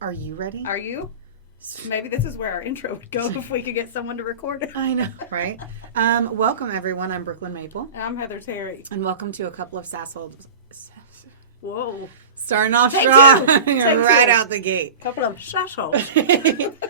Are you ready? Are you? Maybe this is where our intro would go if we could get someone to record it. I know, right? Welcome, everyone. I'm Brooklyn Maple. And I'm Heather Terry. And welcome to a couple of sassholes. Whoa. Starting off Take strong. two. Right out the gate. Couple of sassholes.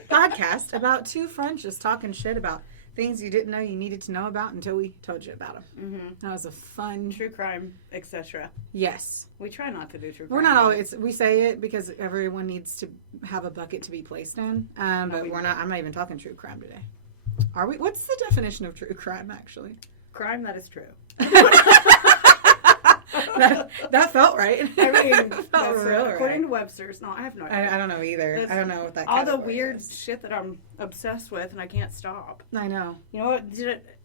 Podcast about two friends just talking shit about things you didn't know you needed to know about until we told you about them. Mm-hmm. That was a fun... True crime, etc. Yes. We try not to do true crime. We're not always... We say it because everyone needs to have a bucket to be placed in. But we're not... I'm not even talking true crime today. Are we? What's the definition of true crime, actually? Crime that is true. that felt right. I mean, felt real according right. to Webster's. No, I have no idea. I don't know either. I don't know what that all the category weird is. shit that I'm obsessed with and I can't stop. I know. You know what?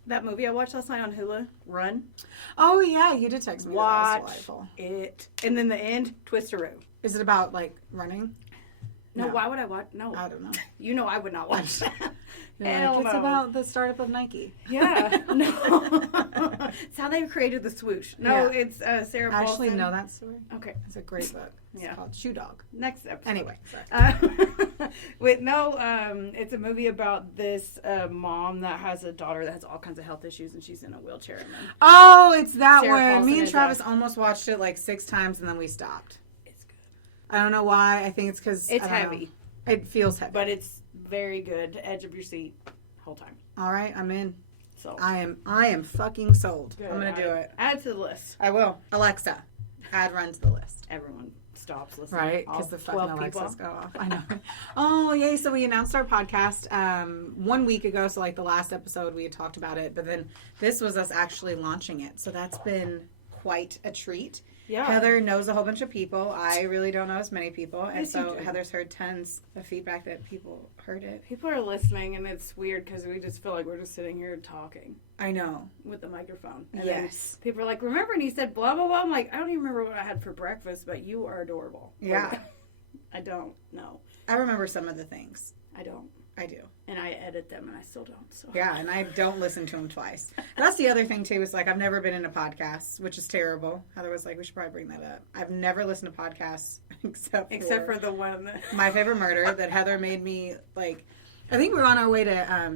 That movie I watched last night on Hulu, Run? Oh, yeah. You did text me. Watch that was delightful. it. And then the end, Twisteroo. Is it about, like, running? No, why would I watch? No. I don't know. You know I would not watch that. Like, it's about the startup of Nike. Yeah. No. It's how they created the swoosh. No, Yeah. it's Sarah I Paulson. actually know that story. Okay. It's a great book. It's called Shoe Dog. Next episode. Anyway. It's a movie about this mom that has a daughter that has all kinds of health issues and she's in a wheelchair. And then Oh, it's that Sarah one. Paulson Me and is Travis almost watched it like 6 times and then we stopped. it's good. I don't know why. I think it's because It's heavy. It feels heavy. But it's very good. Edge of your seat whole time. All right, I'm in. So I am fucking sold. good. I'm going to do it. Add to the list. I will. Alexa, add Run to the list. Everyone stops listening. Right? All Because the fucking 12 people. Alexas go off. I know. Oh, yay. So we announced our podcast 1 week ago. So like the last episode we had talked about it. But then this was us actually launching it. So that's been quite a treat. Yeah. Heather knows a whole bunch of people. I really don't know as many people. And Yes, you so do. Heather's heard tons of feedback that people heard it. People are listening, and it's weird because we just feel like we're just sitting here talking I know. with the microphone. And Yes. then people are like, remember? And he said blah, blah, blah. I'm like, I don't even remember what I had for breakfast, but you are adorable. Yeah. Like, I don't know. I remember some of the things. I don't. I do. And I edit them, and I still don't. So Yeah, and I don't listen to them twice. That's the other thing, too, is like I've never been in a podcast, which is terrible. Heather was like, we should probably bring that up. I've never listened to podcasts except for the one that... My Favorite Murder that Heather made me, like, I think we were on our way to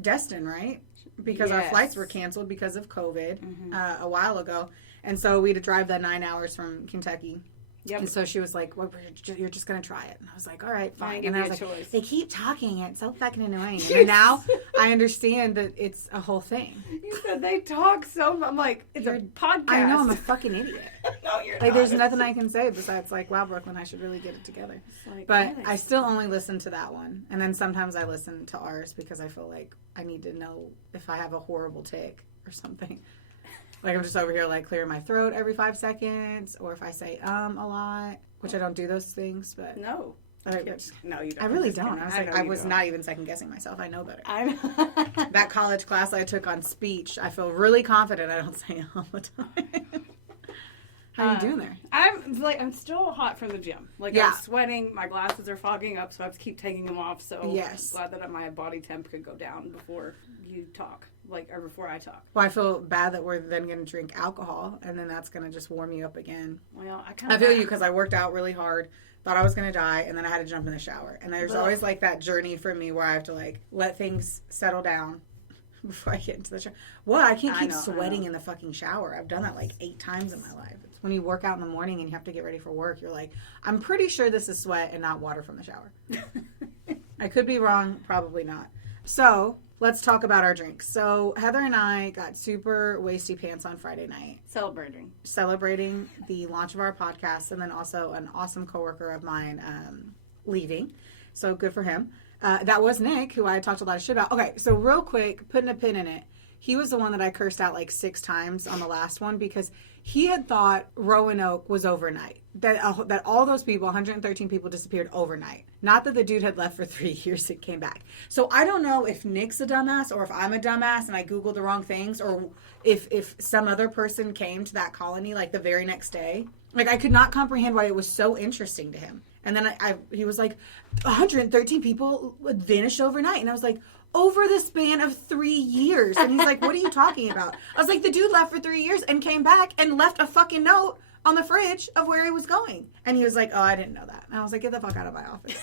Destin, right? Because our Yes. flights were canceled because of COVID Mhm. a while ago. And so we had to drive that 9 hours from Kentucky. Yep. And so she was like, well, you're just going to try it. And I was like, all right, fine. Give And I you was a like, choice. they keep talking. It's so fucking annoying. And now I understand that it's a whole thing. You said they talk so much. I'm like, it's a podcast. I know, I'm a fucking idiot. No, you're Like, not. there's nothing I can say besides, like, wow, Brooklyn, I should really get it together. It's like, But yeah, I still only listen to that one. And then sometimes I listen to ours because I feel like I need to know if I have a horrible tick or something. Like, I'm just over here, like, clearing my throat every 5 seconds. Or if I say a lot, which I don't do those things. But No. I No, you don't. I really Just don't. kidding. I was know like, I you was don't. not even second guessing myself. I know better. I'm That college class I took on speech, I feel really confident I don't say it all the time. How are you doing there? I'm still hot from the gym. Like, Yeah. I'm sweating. My glasses are fogging up, so I have to keep taking them off. So Yes. I'm glad that my body temp could go down before you talk, or before I talk. Well, I feel bad that we're then going to drink alcohol, and then that's going to just warm you up again. Well, I feel you because I worked out really hard, thought I was going to die, and then I had to jump in the shower. And there's Ugh. always like that journey for me where I have to like let things settle down before I get into the shower. Well, I can't keep sweating in the fucking shower. I've done that like 8 times in my life. It's when you work out in the morning and you have to get ready for work, you're like, I'm pretty sure this is sweat and not water from the shower. I could be wrong, probably not. So let's talk about our drinks. So Heather and I got super wasty pants on Friday night. Celebrating the launch of our podcast, and then also an awesome coworker of mine leaving. So good for him. That was Nick, who I talked a lot of shit about. Okay, so real quick, putting a pin in it. He was the one that I cursed out like 6 times on the last one because he had thought Roanoke was overnight. That all those people, 113 people, disappeared overnight. Not that the dude had left for 3 years and came back. So I don't know if Nick's a dumbass or if I'm a dumbass and I Googled the wrong things or if some other person came to that colony like the very next day. Like, I could not comprehend why it was so interesting to him. And then he was like, 113 people vanished overnight. And I was like, over the span of 3 years. And he's like, what are you talking about? I was like, the dude left for 3 years and came back and left a fucking note on the fridge of where he was going. And he was like, oh, I didn't know that. And I was like, get the fuck out of my office.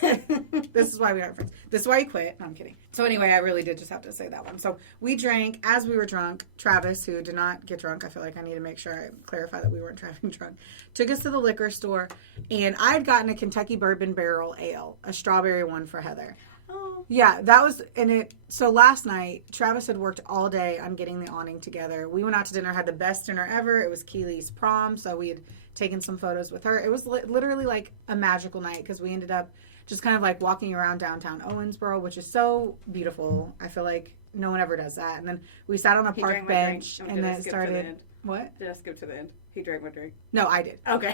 This is why we aren't friends. This is why he quit. No, I'm kidding. So anyway, I really did just have to say that one. So we drank as we were drunk. Travis, who did not get drunk, I feel like I need to make sure I clarify that we weren't driving drunk, took us to the liquor store. And I had gotten a Kentucky Bourbon Barrel Ale, a strawberry one for Heather. Oh. Yeah, that was in it. So last night, Travis had worked all day on getting the awning together. We went out to dinner, had the best dinner ever. It was Keely's prom, so we had taken some photos with her. It was literally like a magical night because we ended up just kind of like walking around downtown Owensboro, which is so beautiful. I feel like no one ever does that. And then we sat on a park bench, and then it started. What? Did I skip to the end? He drank my drink. No, I did. Okay.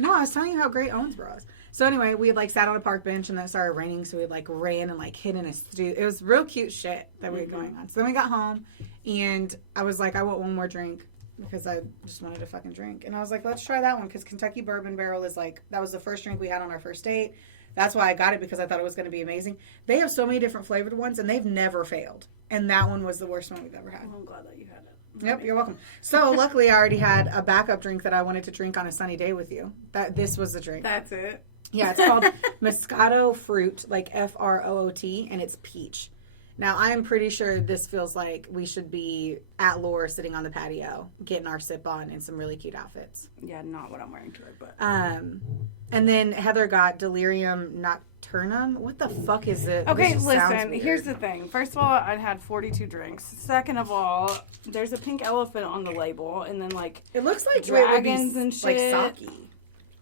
No, I was telling you how great Owensboro is. So anyway, we had like sat on a park bench and then it started raining. So we like ran and like hid in a studio. It was real cute shit that we had going on. So then we got home and I was like, I want one more drink because I just wanted to fucking drink. And I was like, let's try that one because Kentucky Bourbon Barrel is like, that was the first drink we had on our first date. That's why I got it because I thought it was going to be amazing. They have so many different flavored ones and they've never failed. And that one was the worst one we've ever had. Well, I'm glad that you had it. Yep, you're welcome. So luckily I already had a backup drink that I wanted to drink on a sunny day with you. This was the drink. That's it. Yeah, it's called Moscato Fruit, like Fruot, and it's peach. Now, I am pretty sure this feels like we should be at Laura sitting on the patio, getting our sip on in some really cute outfits. Yeah, not what I'm wearing to it, but. And then Heather got Delirium Nocturnum. What the fuck is it? Okay, listen, here's the thing. First of all, I had 42 drinks. Second of all, there's a pink elephant on the label, and then, like, it looks like dragons and shit. Like sake.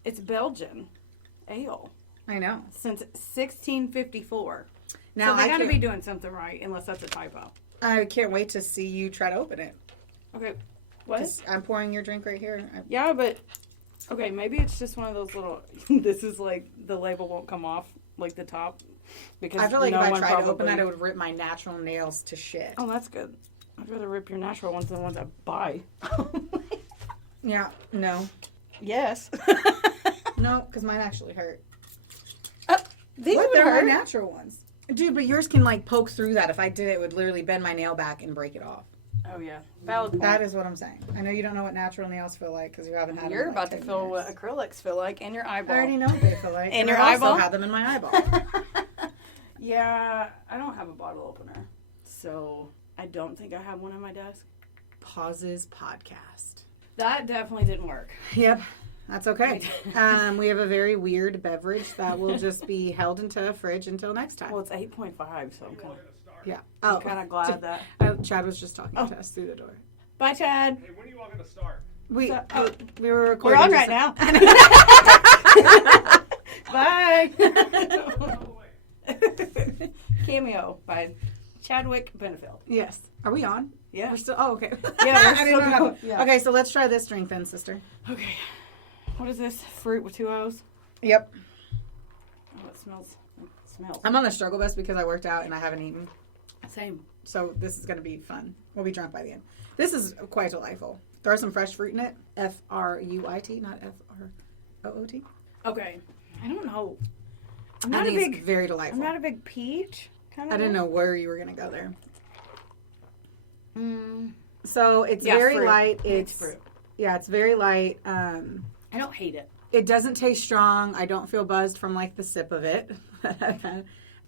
It's Belgian ale. I know. Since 1654. Now, so they got to be doing something right, unless that's a typo. I can't wait to see you try to open it. Okay, what? I'm pouring your drink right here. Yeah, but, okay, maybe it's just one of those little, this is like, the label won't come off, like the top. Because I feel like if I tried to open that, it would rip my natural nails to shit. Oh, that's good. I'd rather rip your natural ones than the ones I buy. Yeah, no. Yes. No, because mine actually hurt. These would They're hurt. my natural ones. Dude, but yours can like poke through that. If I did it would literally bend my nail back and break it off. Oh, yeah. Valid point. That is what I'm saying. I know you don't know what natural nails feel like because you haven't had them. You're in, about like, to feel 10 what years. acrylics feel like in your eyeball. I already know what they feel like. In your I eyeball? also have them in my eyeball. Yeah, I don't have a bottle opener. So, I don't think I have one on my desk. Pauses podcast. That definitely didn't work. Yep. That's okay. We have a very weird beverage that will just be held into a fridge until next time. Well, it's 8.5, so I'm kind of... Yeah. I'm kind of glad that... Chad was just talking to us through the door. Bye, Chad. Hey, when are you all going to start? We were We're recording. on right now. Bye. Cameo by Chadwick Benefield. Yes. Are we on? Yeah. We're still. Oh, okay. Yeah, I didn't know. Yeah. Okay, so let's try this drink then, sister. Okay. What is this? Fruit with 2 O's? Yep. Oh, it smells. I'm on the struggle bus because I worked out and I haven't eaten. Same. So this is going to be fun. We'll be drunk by the end. This is quite delightful. Throw some fresh fruit in it. Fruit, not F-R-O-O-T. Okay. I don't know. I'm I not a think it's big... very delightful. I'm not a big peach kind of... I didn't know where you were going to go there. So it's Yeah, very fruit. light. It's fruit. Yeah, it's very light. I don't hate it. It doesn't taste strong. I don't feel buzzed from like the sip of it.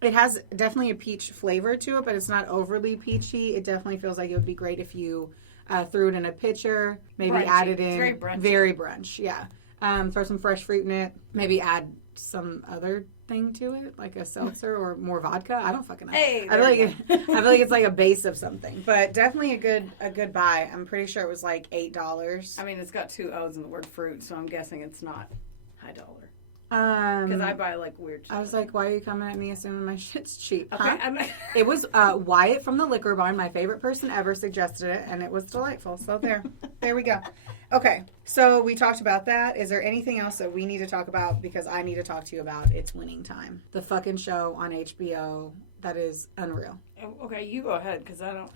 It has definitely a peach flavor to it, but it's not overly peachy. It definitely feels like it would be great if you threw it in a pitcher, maybe Brunchy. added in. It's very brunchy. Very brunch, yeah. Throw some fresh fruit in it. Maybe add some other thing to it, like a seltzer or more vodka. I don't fucking know. Hey, I feel like it's like a base of something, but definitely a good buy. I'm pretty sure it was like $8. I mean, it's got 2 O's in the word fruit, so I'm guessing it's not high dollar. Because I buy like weird shit. I was like, why are you coming at me assuming my shit's cheap? Okay, Huh? It was Wyatt from the Liquor Barn, my favorite person ever, suggested it, and it was delightful. So there we go. Okay, so we talked about that. Is there anything else that we need to talk about? Because I need to talk to you about It's Winning Time, the fucking show on HBO that is unreal. Okay, you go ahead, because I don't...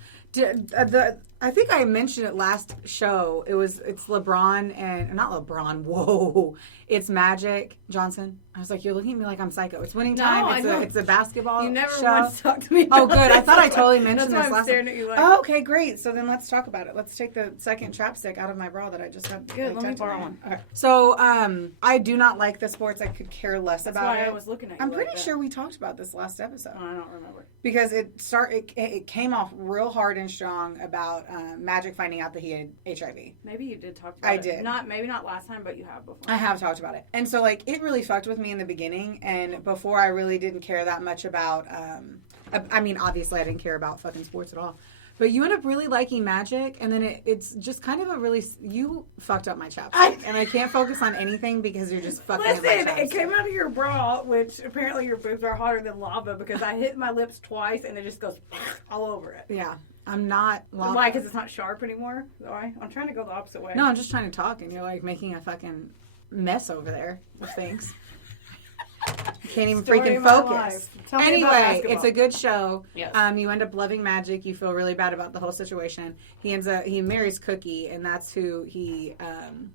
I think I mentioned it last show. It's LeBron and not LeBron. Whoa, it's Magic Johnson. I was like, you're looking at me like I'm psycho. It's winning time. It's a basketball. You never show. once talked to me about good. I thought I totally That's mentioned this why I'm last staring time. At you like... Oh, okay, great. So then let's talk about it. Let's take the second chapstick out of my bra that I just had. Good. Let me borrow one. Okay. So I do not like the sports. I could care less about it. That's why I was looking at you. I'm pretty sure we talked about this last episode. I don't remember because it came off real hard and strong about Magic finding out that he had HIV. Maybe you did talk about it. I did. Maybe not last time, but you have before. I have talked about it. And so, like, it really fucked with me in the beginning. And before, I really didn't care that much about, I mean, obviously, I didn't care about fucking sports at all. But you end up really liking Magic, and then it's just kind of a really... You fucked up my chapstick, and I can't focus on anything because you're just fucking up my chapstick. It came out of your bra, which apparently your boobs are hotter than lava because I hit my lips twice, and it just goes all over it. Yeah. I'm not... Why? Because it's not sharp anymore? Why? I'm trying to go the opposite way. No, I'm just trying to talk, and you're, like, making a fucking mess over there with things. Can't even freaking focus. Anyway, it's a good show. Yes. You end up loving Magic. You feel really bad about the whole situation. He marries Cookie, and that's who he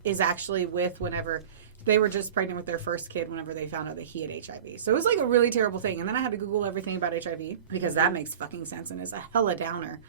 is actually with whenever they were just pregnant with their first kid whenever they found out that he had HIV. So it was like a really terrible thing. And then I had to Google everything about HIV because that makes fucking sense and is a hella downer.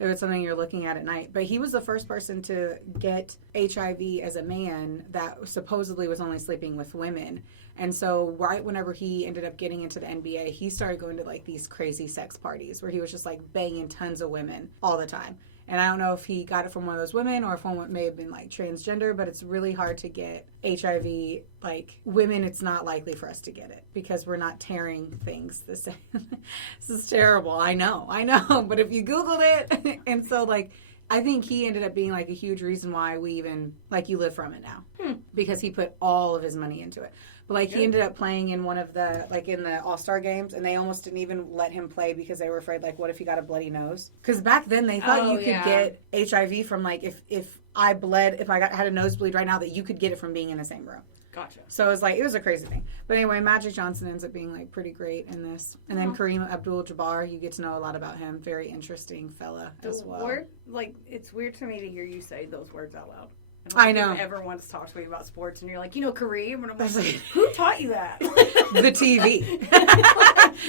It was something you're looking at night. But he was the first person to get HIV as a man that supposedly was only sleeping with women. And so right whenever he ended up getting into the NBA, he started going to like these crazy sex parties where he was just like banging tons of women all the time. And I don't know if he got it from one of those women or if one may have been like transgender, but it's really hard to get HIV. Like women, it's not likely for us to get it because we're not tearing things the same. This is terrible. I know. But if you Googled it, and so like, I think he ended up being like a huge reason why we even, like, you live from it now. Because he put all of his money into it. But, like, he ended up playing in one of the, like, in the All-Star games, and they almost didn't even let him play because they were afraid, like, what if he got a bloody nose? Because back then they thought you could get HIV from, like, if I had a nosebleed right now, that you could get it from being in the same room. Gotcha. So it was like, it was a crazy thing. But anyway, Magic Johnson ends up being like pretty great in this. And then Kareem Abdul-Jabbar, you get to know a lot about him. Very interesting fella as well. It's weird to me to hear you say those words out loud. I know. Never once talked to me about sports, and you're like, Kareem, and I'm like, who taught you that? The TV.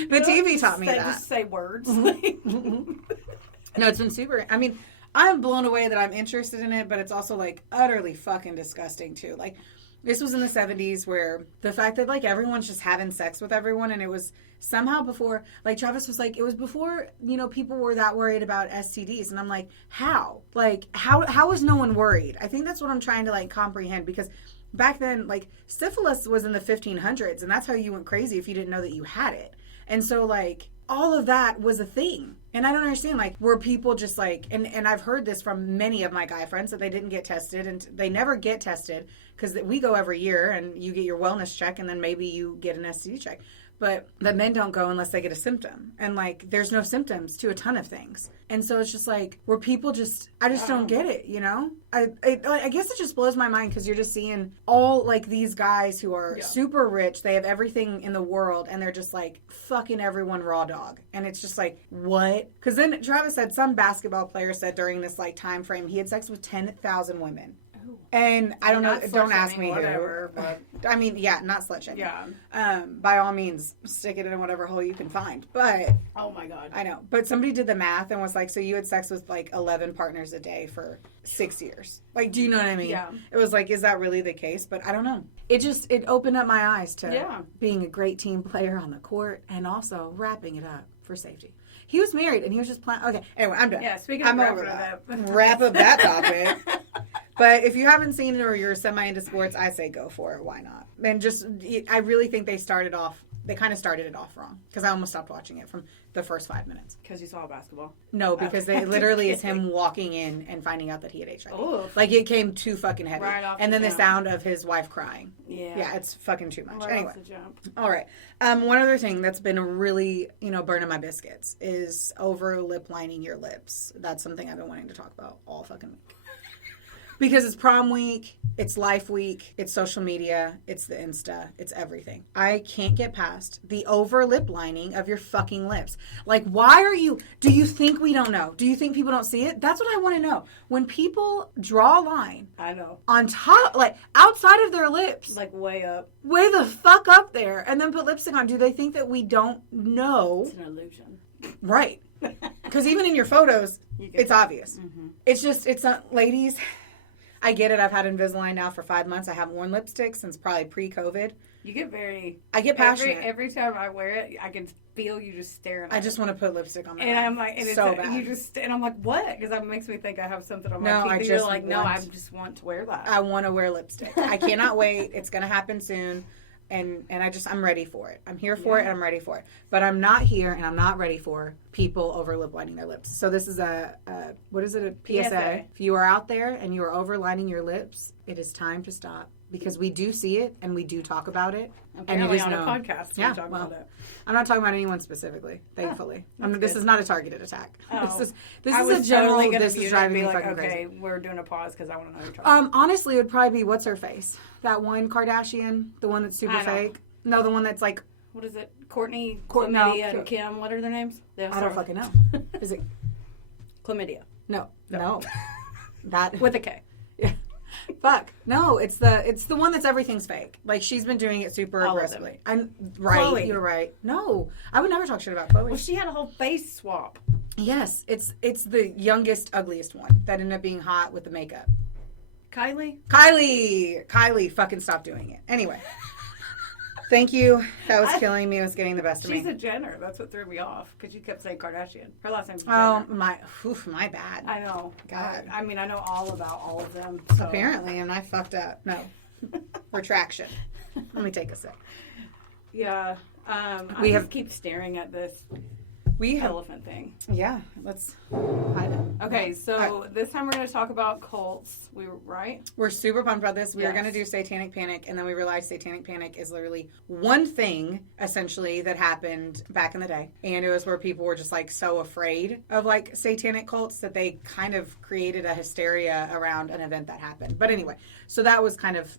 The TV taught me that. Just say words. No, it's been super. I mean, I'm blown away that I'm interested in it, but it's also like utterly fucking disgusting too. Like, this was in the 70s where the fact that like everyone's just having sex with everyone, and it was somehow before, like Travis was like, it was before, people were that worried about STDs. And I'm like, how? Like, how is no one worried? I think that's what I'm trying to like comprehend, because back then, like, syphilis was in the 1500s, and that's how you went crazy if you didn't know that you had it. And so like, all of that was a thing. And I don't understand, like, were people just like, and I've heard this from many of my guy friends that they didn't get tested, and they never get tested because we go every year and you get your wellness check and then maybe you get an STD check. But the men don't go unless they get a symptom. And, like, there's no symptoms to a ton of things. And so it's just, like, where people just, I just don't get it, I guess it just blows my mind because you're just seeing all, like, these guys who are super rich. They have everything in the world, and they're just, like, fucking everyone raw dog. And it's just, like, what? Because then Travis said some basketball player said during this, like, time frame he had sex with 10,000 women. And I don't know, don't ask me whatever, but I mean, not slut shaming. Yeah. By all means, stick it in whatever hole you can find. But oh my God. I know. But somebody did the math and was like, so you had sex with like 11 partners a day for 6 years. Like, do you know what I mean? Yeah. It was like, is that really the case? But I don't know. It opened up my eyes to being a great team player on the court and also wrapping it up for safety. He was married and he was just playing. Okay, anyway, I'm done. Yeah, speaking of over that. Wrap up that topic. But if you haven't seen it or you're semi into sports, I say go for it. Why not? And I really think they kind of started it off wrong because I almost stopped watching it from the first 5 minutes. Because you saw basketball? No, because it literally is him walking in and finding out that he had HIV. Oh. Like, it came too fucking heavy. Right off and then the jump. sound of his wife crying. Yeah. Yeah, it's fucking too much. Right anyway. off the jump. All right. One other thing that's been really, burning my biscuits is over lip lining your lips. That's something I've been wanting to talk about all fucking week. Because it's prom week, it's life week, it's social media, it's the Insta, it's everything. I can't get past the over lip lining of your fucking lips. Like, why are you, do you think we don't know? Do you think people don't see it? That's what I want to know. When people draw a line. I know. On top, like, outside of their lips. Like, way up. Way the fuck up there. And then put lipstick on. Do they think that we don't know? It's an illusion. Right. Because even in your photos, it's obvious. Mm-hmm. It's just, it's not, ladies, I get it. I've had Invisalign now for 5 months. I haven't worn lipstick since probably pre-COVID. You get very... I get passionate. Every time I wear it, I can feel you just staring at I just want to put lipstick on my And I'm like, and so it's bad. You just, and I'm like, what? Because that makes me think I have something on my No, teeth. I And just you're like, no, want- I just want to wear that. I want to wear lipstick. I cannot wait. It's going to happen soon. And I'm ready for it. I'm here for it and I'm ready for it. But I'm not here and I'm not ready for people over lip lining their lips. So this is a what is it, a PSA? If you are out there and you are overlining your lips, it is time to stop. Because we do see it and we do talk about it. Apparently and it is on known. a podcast we talk about it. I'm not talking about anyone specifically, thankfully. This is not a targeted attack. Oh. This is a general, totally this is driving me fucking okay, crazy. we're doing a pause because I want to know what you're talking about. Honestly, it would probably be, what's her face? That one Kardashian? The one that's super fake? No, the one that's like... What is it? Kourtney, Chlamydia, and Kim. What are their names? I don't fucking know. Is it... Chlamydia. No. That... With a K. Yeah. Fuck. No, it's the one that's everything's fake. Like, she's been doing it super aggressively. I'm right. Chloe. You're right. No, I would never talk shit about Chloe. Well, she had a whole face swap. Yes, it's the youngest, ugliest one that ended up being hot with the makeup. Kylie, fucking stop doing it. Anyway. Thank you. That was killing me. It was getting the best of me. She's a Jenner. That's what threw me off. Because you kept saying Kardashian. Her last name's Jenner. Oh, my bad. I know. God. I mean, I know all about all of them. So. Apparently, and I fucked up. No. Retraction. Let me take a sec. Yeah. I keep staring at this elephant thing. Yeah. Let's hide it. Okay, so this time we're going to talk about cults. We're super pumped about this. We were going to do Satanic Panic, and then we realized Satanic Panic is literally one thing, essentially, that happened back in the day. And it was where people were just, like, so afraid of, like, satanic cults that they kind of created a hysteria around an event that happened. But anyway, so that was kind of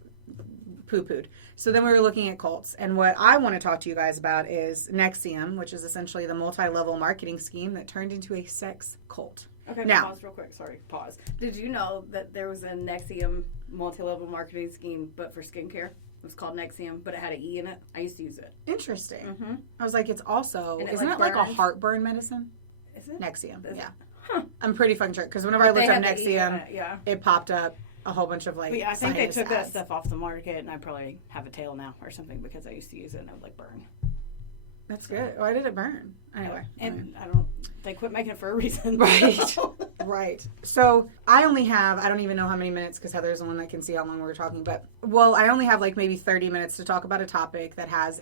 poo-pooed. So then we were looking at cults. And what I want to talk to you guys about is NXIVM, which is essentially the multi-level marketing scheme that turned into a sex cult. Okay, now, pause real quick. Sorry, pause. Did you know that there was a NXIVM multi-level marketing scheme, but for skincare? It was called NXIVM, but it had an E in it. I used to use it. Interesting. Mm-hmm. I was like, it's also... Isn't it like a heartburn medicine? Is it? NXIVM, yeah. Huh. I'm pretty fucking sure. Because whenever I looked up NXIVM, it popped up a whole bunch of, like, I think they took that stuff off the market, and I probably have a tail now or something because I used to use it, and it would, like, burn. That's good. Why did it burn? Anyway. And they quit making it for a reason. Right. Right. So I don't even know how many minutes because Heather's the one that can see how long we're talking. But, I only have like maybe 30 minutes to talk about a topic that has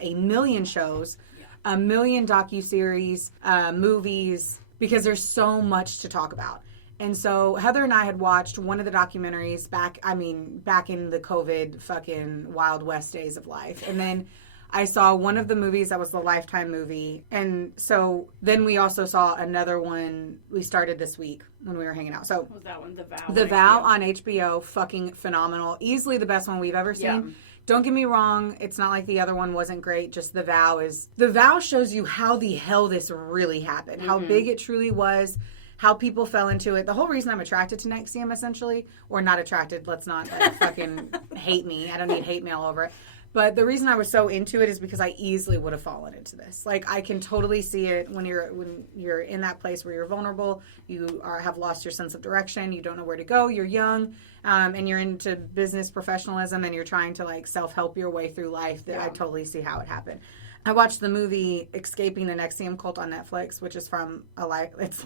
a million shows, a million docuseries, movies, because there's so much to talk about. And so Heather and I had watched one of the documentaries back in the COVID fucking Wild West days of life. And then I saw one of the movies that was the Lifetime movie. And so then we also saw another one we started this week when we were hanging out. So what was that one? The Vow. The Vow on HBO, fucking phenomenal. Easily the best one we've ever seen. Yeah. Don't get me wrong, it's not like the other one wasn't great, just The Vow shows you how the hell this really happened, how big it truly was, how people fell into it. The whole reason I'm attracted to NXIVM, essentially, or not attracted, let's not fucking hate me. I don't need hate mail over it. But the reason I was so into it is because I easily would have fallen into this. Like, I can totally see it when you're in that place where you're vulnerable, you have lost your sense of direction, you don't know where to go, you're young, and you're into business professionalism, and you're trying to, like, self-help your way through life. That I totally see how it happened. I watched the movie Escaping the NXIVM Cult on Netflix, which is from it's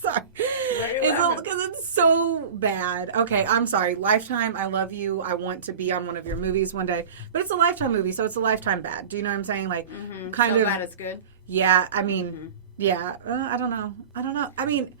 sorry. Because it's so bad. Okay, I'm sorry. Lifetime, I love you. I want to be on one of your movies one day. But it's a Lifetime movie, so it's a Lifetime bad. Do you know what I'm saying? Like, kind of bad it's good. Yeah, I mean, yeah. I don't know. I mean,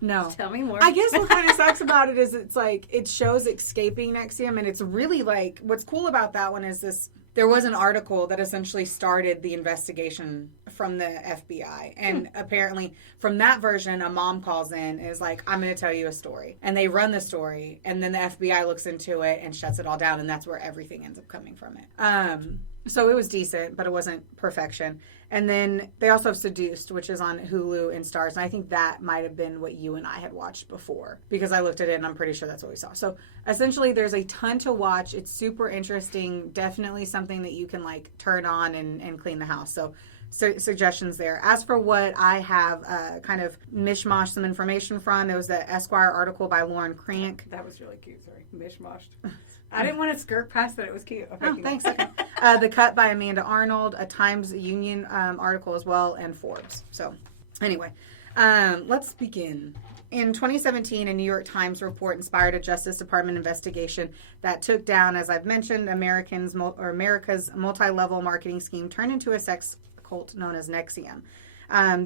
no. Tell me more. I guess what kind of sucks about it is it's like, it shows escaping NXIVM, and it's really like, what's cool about that one is this there was an article that essentially started the investigation from the FBI. And apparently from that version, a mom calls in and is like, I'm going to tell you a story. And they run the story. And then the FBI looks into it and shuts it all down. And that's where everything ends up coming from it. So it was decent, but it wasn't perfection. And then they also have Seduced, which is on Hulu and Stars. And I think that might have been what you and I had watched before, because I looked at it and I'm pretty sure that's what we saw. So essentially there's a ton to watch. It's super interesting. Definitely something that you can like turn on and clean the house. So suggestions there. As for what I have kind of mishmashed some information from, it was the Esquire article by Lauren Crank. That was really cute. Sorry. Mishmashed. I didn't want to skirt past that. It was cute. Okay, oh, thanks. Okay. The Cut by Amanda Arnold, a Times Union article as well, and Forbes. So anyway, let's begin. In 2017, a New York Times report inspired a Justice Department investigation that took down, as I've mentioned, America's multi-level marketing scheme turned into a sex cult known as NXIVM.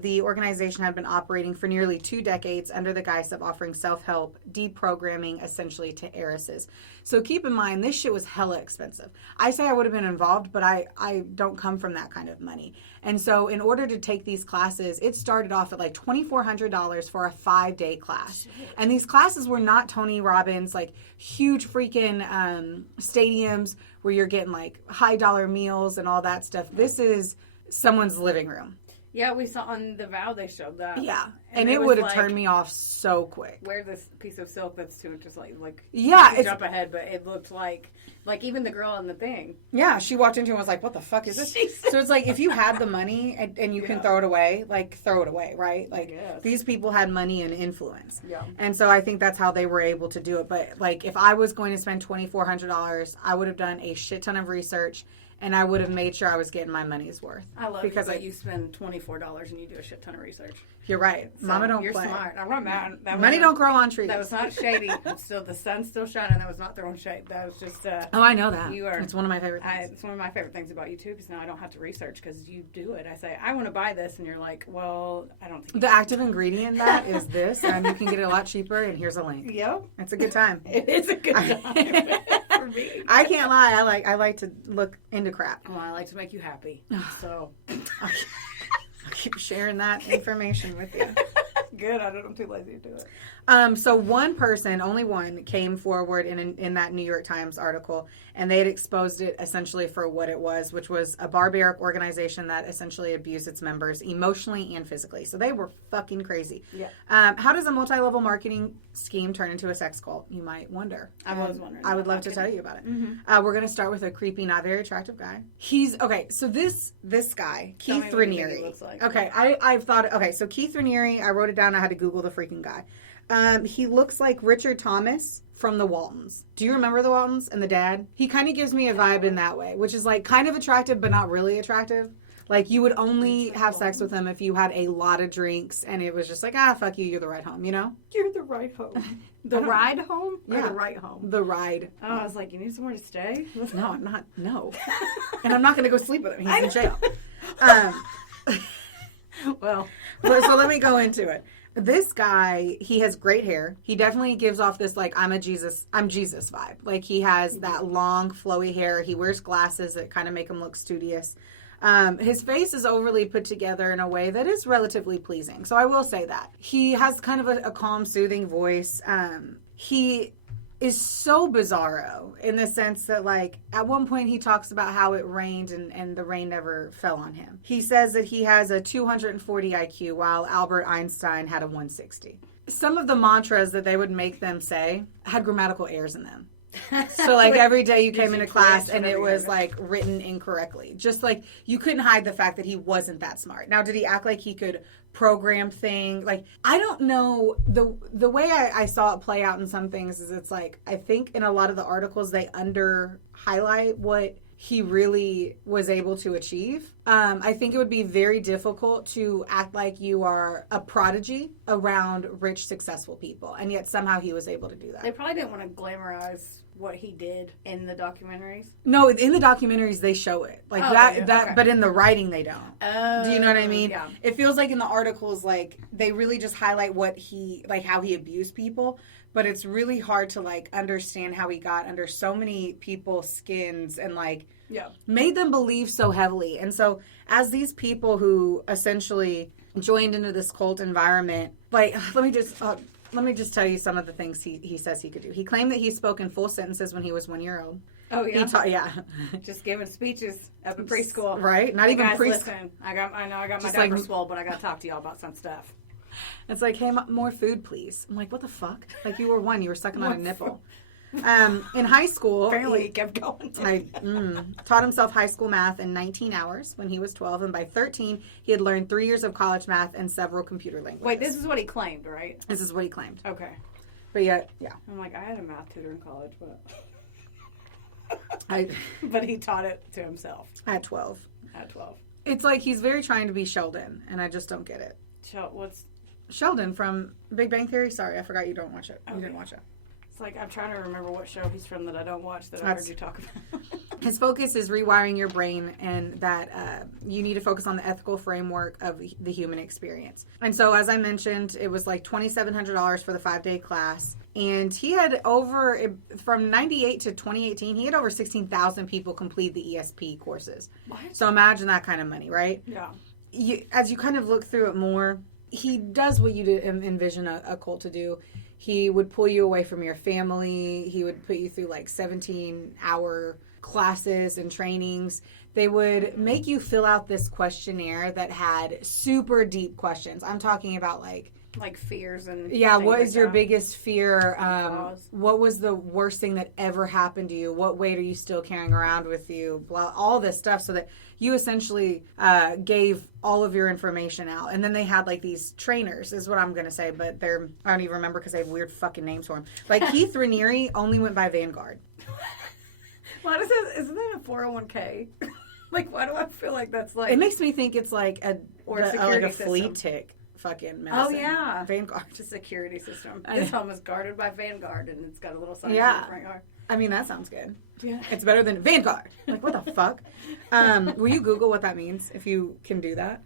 The organization had been operating for nearly 2 decades under the guise of offering self-help, deprogramming, essentially to heiresses. So keep in mind, this shit was hella expensive. I say I would have been involved, but I don't come from that kind of money. And so in order to take these classes, it started off at like $2,400 for a 5-day class. Shit. And these classes were not Tony Robbins, like huge freaking stadiums where you're getting like high dollar meals and all that stuff. This is someone's living room. Yeah, we saw on The Vow they showed that. Yeah, and it would have turned me off so quick. Wear this piece of silk that's too just like yeah, it's jump ahead, but it looked like even the girl in the thing. Yeah, she walked into it and was like, "What the fuck is this?" So it's like if you had the money and you can throw it away, like throw it away, right? Like these people had money and influence. Yeah, and so I think that's how they were able to do it. But like if I was going to spend $2,400, I would have done a shit ton of research. And I would have made sure I was getting my money's worth. I love because you spend $24 and you do a shade, ton of research. You're right. So Mama don't you're play. You're smart. I'm not mad. Money don't grow on trees. That was not shady. Still, the sun's still shining. That was not throwing shade. That was just... oh, I know that. You are. It's one of my favorite things. It's one of my favorite things about you, too, because now I don't have to research because you do it. I say, I want to buy this, and you're like, well, I don't think... The active ingredient in that is this, and you can get it a lot cheaper, and here's a link. Yep. It's a good time. It is a good time. For me. I can't lie. I like to look into crap. Well, I like to make you happy. So I'll keep sharing that information with you. Good. I'm too lazy to do it. So one person, only one, came forward in that New York Times article, and they had exposed it essentially for what it was, which was a barbaric organization that essentially abused its members emotionally and physically. So they were fucking crazy. Yeah. How does a multi-level marketing scheme turn into a sex cult? You might wonder. I was wondering. I would love to tell you about it. Mm-hmm. We're going to start with a creepy, not very attractive guy. He's okay. So this guy, Keith Raniere. Looks like. Okay, I've thought. Okay, so Keith Raniere. I wrote it down. I had to Google the freaking guy. He looks like Richard Thomas from the Waltons. Do you remember the Waltons and the dad? He kind of gives me a vibe in that way, which is like kind of attractive, but not really attractive. Like you would only have sex with him if you had a lot of drinks and it was just like, fuck you, you're the ride home, you know? You're the ride home. The ride home? Or the right home? The ride. Oh, I was like, you need somewhere to stay? No, I'm not. No. And I'm not going to go sleep with him. He's in jail. Well, so let me go into it. This guy, he has great hair. He definitely gives off this, like, I'm Jesus vibe. Like, he has that long, flowy hair. He wears glasses that kind of make him look studious. His face is overly put together in a way that is relatively pleasing. So I will say that. He has kind of a calm, soothing voice. He is so bizarro in the sense that, like, at one point he talks about how it rained and the rain never fell on him. He says that he has a 240 IQ while Albert Einstein had a 160. Some of the mantras that they would make them say had grammatical errors in them. So, like, every day you came into class and it was, like, written incorrectly. Just, like, you couldn't hide the fact that he wasn't that smart. Now, did he act like he could program thing? Like, I don't know. The way I saw it play out in some things is it's, like, I think in a lot of the articles they under-highlight what he really was able to achieve. I think it would be very difficult to act like you are a prodigy around rich, successful people. And yet somehow he was able to do that. They probably didn't want to glamorize what he did in the documentaries. No, in the documentaries they show it. Like okay. But in the writing they don't. Do you know what I mean? Yeah. It feels like in the articles, like, they really just highlight how he abused people. But it's really hard to, like, understand how he got under so many people's skins and, like, Yeah. Made them believe so heavily. And so as these people who essentially joined into this cult environment, like, let me just tell you some of the things he says he could do. He claimed that he spoke in full sentences when he was 1 year old. Oh, yeah? Yeah. Just giving speeches up in preschool. Right? Not even preschool. Listen, I know I got my diaper swole, but I got to talk to y'all about some stuff. It's like, hey, more food, please. I'm like, what the fuck? Like, you were 1. You were sucking on a nipple. In high school, apparently he kept going. Taught himself high school math in 19 hours when he was 12, and by 13, he had learned 3 years of college math and several computer languages. Wait, this is what he claimed, right? This is what he claimed. Okay. But yeah. I'm like, I had a math tutor in college, but I but he taught it to himself. At 12. At 12. It's like he's very trying to be Sheldon, and I just don't get it. What's Sheldon from Big Bang Theory? Sorry, I forgot you don't watch it. Okay. You didn't watch it. It's like I'm trying to remember what show he's from that I don't watch that I heard you talk about. His focus is rewiring your brain, and that you need to focus on the ethical framework of the human experience. And so, as I mentioned, it was like $2,700 for the 5-day class. And he had from 98 to 2018, he had over 16,000 people complete the ESP courses. What? So imagine that kind of money, right? Yeah. As you kind of look through it more, he does what you envision a cult to do. He would pull you away from your family. He would put you through like 17-hour classes and trainings. They would make you fill out this questionnaire that had super deep questions. I'm talking about like fears and what is like your that. Biggest fear? What was the worst thing that ever happened to you? What weight are you still carrying around with you? Blah, all this stuff, so that you essentially gave all of your information out. And then they had like these trainers, is what I'm going to say, but I don't even remember because they have weird fucking names for them. Like Keith Raniere only went by Vanguard. Why does that? Isn't that a 401k? Like, why do I feel like that's like? It makes me think it's like a flea system. Tick fucking medicine. Oh yeah, Vanguard. It's a security system. This home is guarded by Vanguard, and it's got a little sign on the front yard. I mean, that sounds good. Yeah, it's better than Vanguard. Like, what the fuck? Will you Google what that means if you can do that?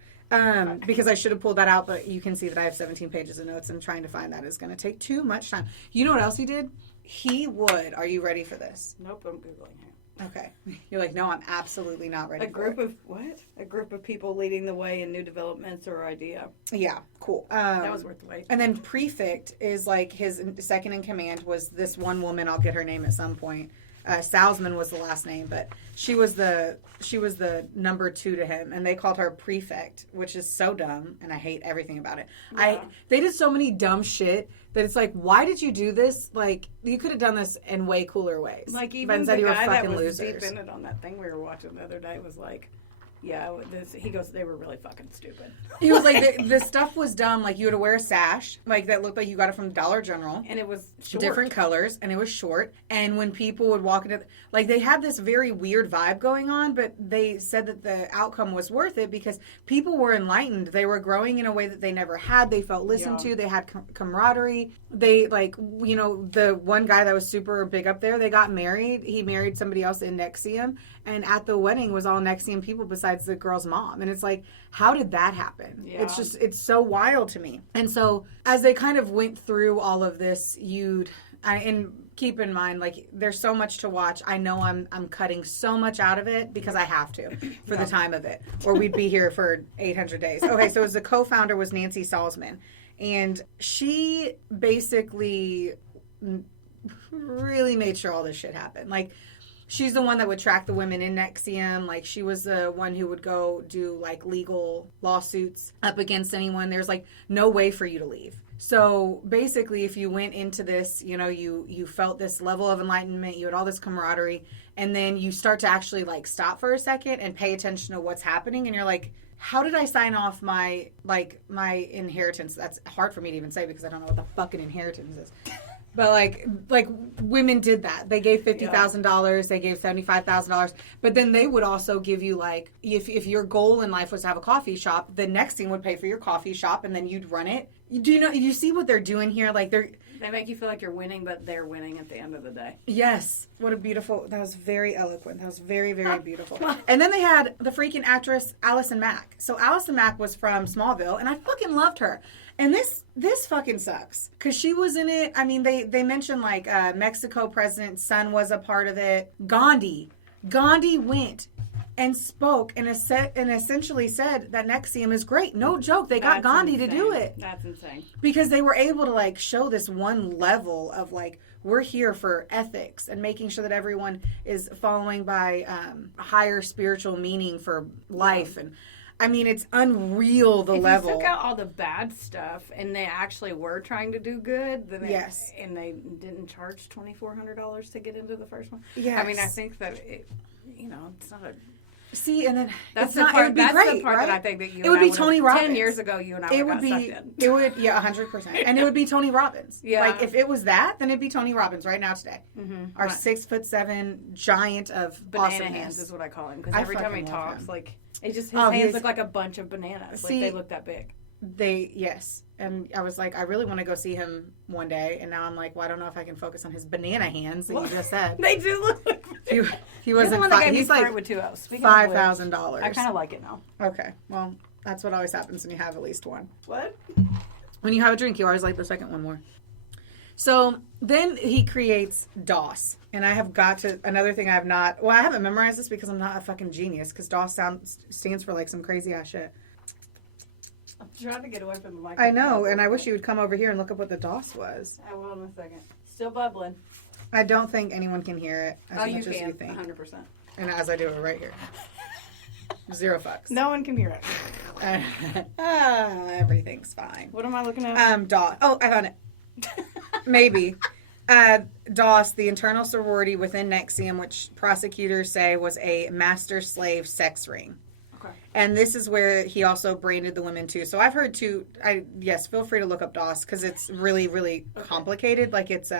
Because I should have pulled that out, but you can see that I have 17 pages of notes, and trying to find that is going to take too much time. You know what else he did? He would. Are you ready for this? Nope, I'm Googling it. Okay. You're like, no, I'm absolutely not ready for it. A group of people leading the way in new developments or idea. Yeah, cool. That was worth the wait. And then prefect is like his second in command was this one woman. I'll get her name at some point. Salzman was the last name, but she was the number 2 to him, and they called her prefect, which is so dumb, and I hate everything about it. Yeah. They did so many dumb shit that it's like, why did you do this? Like, you could have done this in way cooler ways. Like, even but instead the you were guy that fucking was losers. deep in it on that thing we were watching the other day was like, yeah, he goes, they were really fucking stupid. He was like, the stuff was dumb. Like, you had to wear a sash, like, that looked like you got it from Dollar General. And it was short. Different colors, and it was short. And when people would walk into, like, they had this very weird vibe going on, but they said that the outcome was worth it because people were enlightened. They were growing in a way that they never had. They felt listened to. They had camaraderie. They, like, you know, the one guy that was super big up there, they got married. He married somebody else in NXIVM. And at the wedding was all NXIVM people besides the girl's mom. And it's like, how did that happen? Yeah. It's so wild to me. And so as they kind of went through all of this, and keep in mind, like, there's so much to watch. I know I'm cutting so much out of it because I have to for the time of it, or we'd be here for 800 days. Okay, so as the co-founder was Nancy Salzman. And she basically really made sure all this shit happened. Like, she's the one that would track the women in NXIVM. Like, she was the one who would go do, like, legal lawsuits up against anyone. There's, like, no way for you to leave. So, basically, if you went into this, you know, you felt this level of enlightenment, you had all this camaraderie, and then you start to actually, like, stop for a second and pay attention to what's happening, and you're like, how did I sign off my inheritance? That's hard for me to even say because I don't know what the fucking inheritance is. But, like women did that. They gave $50,000. They gave $75,000. But then they would also give you, like, if your goal in life was to have a coffee shop, the next thing would pay for your coffee shop, and then you'd run it. You see what they're doing here? Like, they make you feel like you're winning, but they're winning at the end of the day. Yes. What a beautiful... That was very eloquent. That was very, very beautiful. And then they had the freaking actress Allison Mack. So Allison Mack was from Smallville, and I fucking loved her. And this fucking sucks. Because she was in it. I mean, they mentioned, like, Mexico president's son was a part of it. Gandhi. Gandhi went and spoke and essentially said that NXIVM is great. No joke. They got Gandhi to do it. That's insane. Because they were able to like show this one level of like, we're here for ethics and making sure that everyone is following by higher spiritual meaning for life. And I mean, it's unreal the level. If you took out all the bad stuff and they actually were trying to do good, then and they didn't charge $2,400 to get into the first one. Yeah, I mean, I think that it's not a. See, and then that's the part. That's great, the part right? that I think that you. It would be Tony Robbins. 10 years ago, you and I would be. It would, 100%, and it would be Tony Robbins. Yeah. Like if it was that, then it'd be Tony Robbins right now today. Mm-hmm. Our 6'7" giant of banana awesomeness. hands is what I call him because every time he talks, like it just his Oh, hands look like a bunch of bananas. See, like they look that big. Yes. And I was like, I really want to go see him one day. And now I'm like, well, I don't know if I can focus on his banana hands that you just said. They do look like he wasn't he's like with 2 O's. $5,000. I kind of like it now. Okay. Well, that's what always happens when you have at least one. What? When you have a drink, you always like the second one more. So then he creates DOS. And I have got to, another thing I have not, well, I haven't memorized this because I'm not a fucking genius. Because DOS stands for like some crazy ass shit. I'm trying to get away from the microphone. I know, and I wish you would come over here and look up what the DOS was. I will in a second. Still bubbling. I don't think anyone can hear it as much you as can, you think. 100%. And as I do it right here. 0 fucks. No one can hear it. Everything's fine. What am I looking at? DOS. Oh, I found it. Maybe. DOS, the internal sorority within NXIVM, which prosecutors say was a master-slave sex ring. Okay. And this is where he also branded the women too. So I've heard too. Yes, feel free to look up DOS because it's really, really complicated. Like it's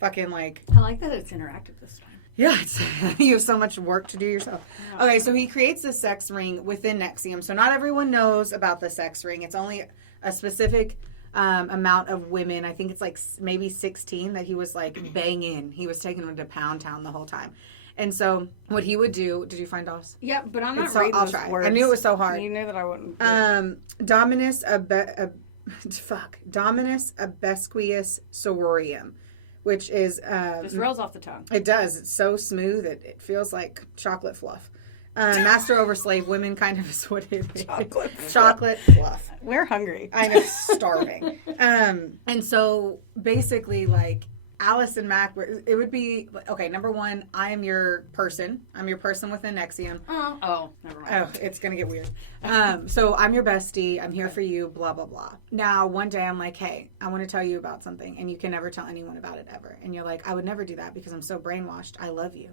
fucking like. I like that it's interactive this time. Yeah, you have so much work to do yourself. Yeah. Okay, so he creates the sex ring within NXIVM. So not everyone knows about the sex ring. It's only a specific amount of women. I think it's like maybe 16 that he was like banging. He was taking them to Pound Town the whole time. And so what he would do, did you find DOS? Yeah, but I'm not reading those words. I knew it was so hard. You knew that I wouldn't. Dominus Obsequious Sororium, which is... This rolls off the tongue. It does. It's so smooth. It feels like chocolate fluff. Master over slave women kind of is what it is. Chocolate fluff. We're hungry. I'm starving. And so basically like Alice and Mac, it would be, okay, number one, I am your person. I'm your person within NXIVM. Oh, never mind. Oh, it's going to get weird. So I'm your bestie. I'm here for you, blah, blah, blah. Now, one day I'm like, hey, I want to tell you about something, and you can never tell anyone about it ever. And you're like, I would never do that because I'm so brainwashed. I love you.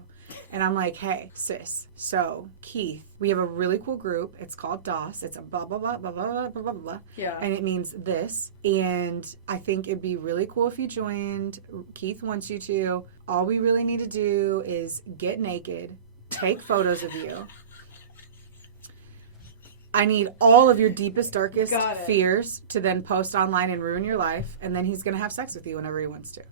And I'm like, hey, sis, so Keith, we have a really cool group. It's called DOS. It's a blah, blah, blah, blah, blah, blah, blah, blah. Yeah. And it means this. And I think it'd be really cool if you joined. Keith wants you to. All we really need to do is get naked, take photos of you. I need all of your deepest, darkest fears to then post online and ruin your life. And then he's going to have sex with you whenever he wants to.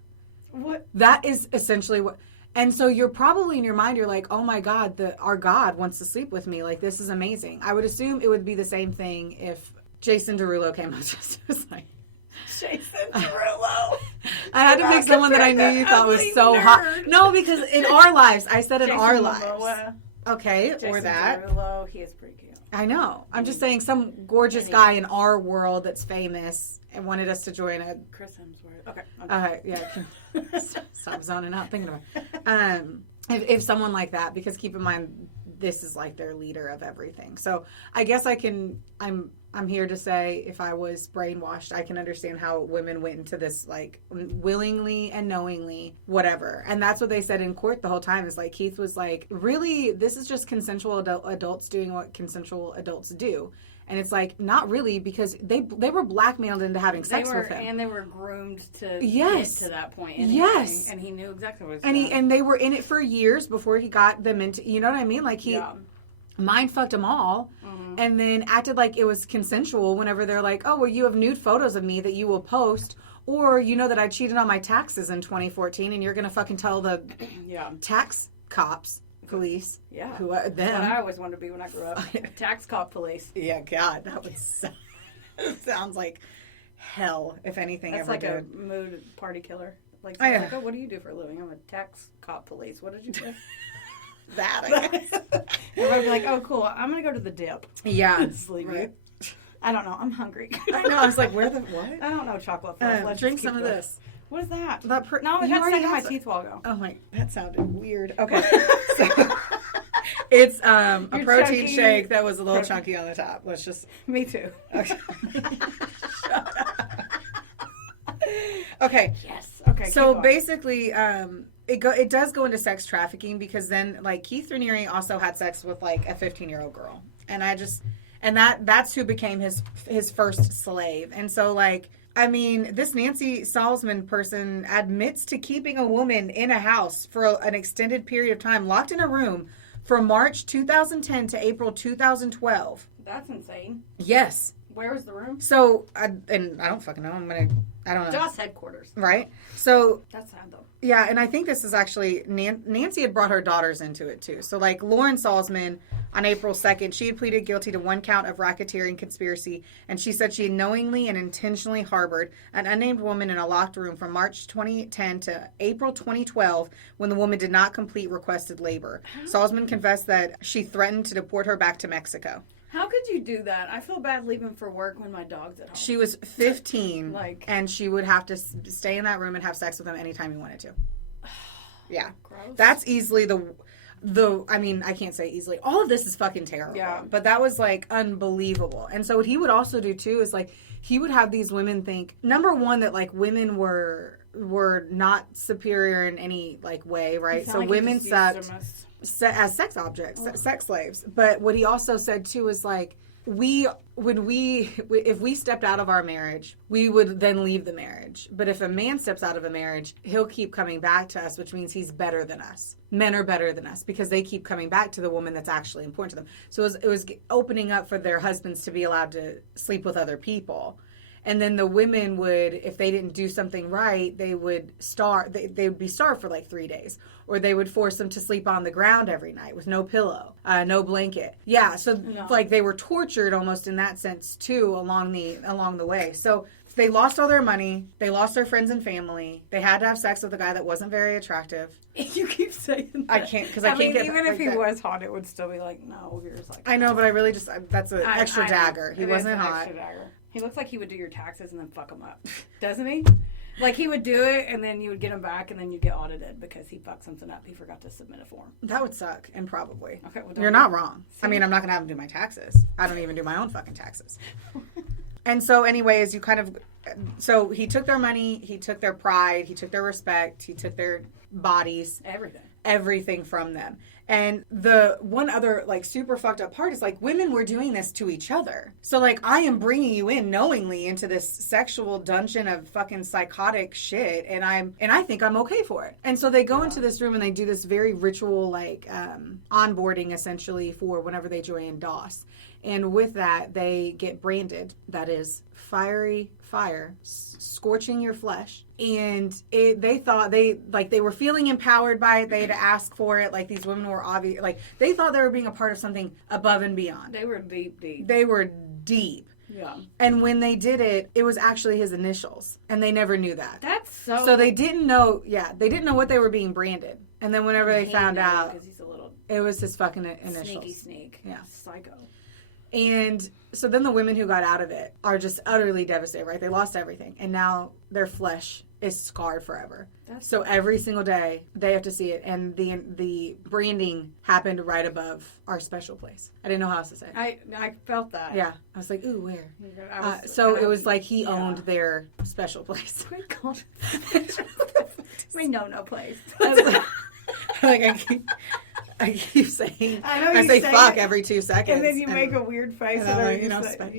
What? That is essentially what... And so you're probably in your mind, you're like, oh my God, our God wants to sleep with me. Like, this is amazing. I would assume it would be the same thing if Jason Derulo came out. Just was like, Jason Derulo. I had to pick someone that I knew you thought was so hot. No, because in our lives, I said in our lives. Okay, Jason or that. Derulo, he is pretty cute. I know. I'm just saying some gorgeous guy in our world that's famous and wanted us to join a... Chris Hemsworth. Okay. Yeah. Stop zoning out thinking about it. If someone like that, because keep in mind, this is like their leader of everything. So I guess I'm here to say if I was brainwashed, I can understand how women went into this like willingly and knowingly, whatever. And that's what they said in court the whole time is like Keith was like, really, this is just consensual adults doing what consensual adults do. And it's like, not really, because they were blackmailed into having sex with him. And they were groomed to get to that point. Yes. And he knew exactly what was going on. And they were in it for years before he got them into, you know what I mean? Like he mind fucked them all and then acted like it was consensual whenever they're like, oh, well, you have nude photos of me that you will post. Or you know that I cheated on my taxes in 2014 and you're going to fucking tell the tax cops. Police. Yeah. Who are them. That's what I always wanted to be when I grew up. Tax cop police. Yeah, God, that would sounds like hell if anything That's ever like did. a mood party killer. Like, oh, what do you do for a living? I'm a tax cop police. What did you do? that, I guess. Everybody would be like, oh, cool. I'm going to go to the dip. Yeah. Sleepy. Right. I don't know. I'm hungry. I know. I was like, where the, what? I don't know chocolate fudge. Let's Drink just keep some of going. this. What is that? No, No, it you got already stuck in my some. teeth while ago. Oh my, that sounded weird. Okay. So, it's a You're protein chunky. shake that was a little chunky on the top. Let's just. Me too. Okay. Okay. Yes. Okay. So keep going. basically, it does go into sex trafficking because then like Keith Raniere also had sex with like a 15-year-old girl, and that's who became his first slave. And so like, I mean, this Nancy Salzman person admits to keeping a woman in a house for an extended period of time, locked in a room from March 2010 to April 2012. That's insane. Yes. Where was the room? So, and I don't fucking know. I don't know. Just headquarters. Right? So, That's sad, though. yeah, and I think this is actually, Nancy had brought her daughters into it, too. So, like, Lauren Salzman, on April 2nd, she had pleaded guilty to 1 count of racketeering conspiracy, and she said she had knowingly and intentionally harbored an unnamed woman in a locked room from March 2010 to April 2012 when the woman did not complete requested labor. Salzman confessed that she threatened to deport her back to Mexico. How could you do that? I feel bad leaving for work when my dog's at home. She was 15, Like- and she would have to stay in that room and have sex with him anytime he wanted to. Yeah. Gross. That's easily the I mean, I can't say easily. All of this is fucking terrible. Yeah. But that was like unbelievable. And so what he would also do too is like he would have these women think, number one, that like women were not superior in any like way, right? So like women sat as sex objects, sex slaves. But what he also said too is like if we stepped out of our marriage, we would then leave the marriage. But if a man steps out of a marriage, he'll keep coming back to us, which means he's better than us. Men are better than us because they keep coming back to the woman that's actually important to them. So it was opening up for their husbands to be allowed to sleep with other people. And then the women would, if they didn't do something right, they would starve. They would be starved for like 3 days, or they would force them to sleep on the ground every night with no pillow, no blanket. Yeah, so like they were tortured almost in that sense too along the way. So they lost all their money, they lost their friends and family. They had to have sex with a guy that wasn't very attractive. You keep saying that. I can't because I can't get. Even if he that. was hot, it would still be like, no, yours like. I know, but I really just that's an extra I dagger. He it wasn't is an hot. extra dagger. He looks like he would do your taxes and then fuck them up, doesn't he? Like he would do it and then you would get him back and then you get audited because he fucked something up. He forgot to submit a form. That would suck, and probably. Okay, well, you're not wrong. I mean, I'm not gonna have him do my taxes. I don't even do my own fucking taxes. And so, anyways, so he took their money, he took their pride, he took their respect, he took their bodies, everything from them. And the one other like super fucked up part is like women were doing this to each other. So like I am bringing you in knowingly into this sexual dungeon of fucking psychotic shit, and I think I'm okay for it. And so they go into this room and they do this very ritual like onboarding essentially for whenever they join DOS. And with that, they get branded. That is fiery fire, scorching your flesh. And they thought they were feeling empowered by it. They had to ask for it. Like these women were obvious. Like they thought they were being a part of something above and beyond. They were deep. They were deep. Yeah. And when they did it, it was actually his initials. And they never knew that. That's so... So they didn't know, they didn't know what they were being branded. And then whenever they found out, he's a little it was his fucking initials. Sneaky sneak. Yeah. Psycho. And so then the women who got out of it are just utterly devastated, right? They lost everything. And now their flesh is scarred forever. So every single day they have to see it. And the branding happened right above our special place. I didn't know how else to say it. I felt that. Yeah. I was like, ooh, where? It was like he owned their special place. Oh my God. My no place. Like I keep saying, I say fuck every 2 seconds. And then you make a weird face. And like,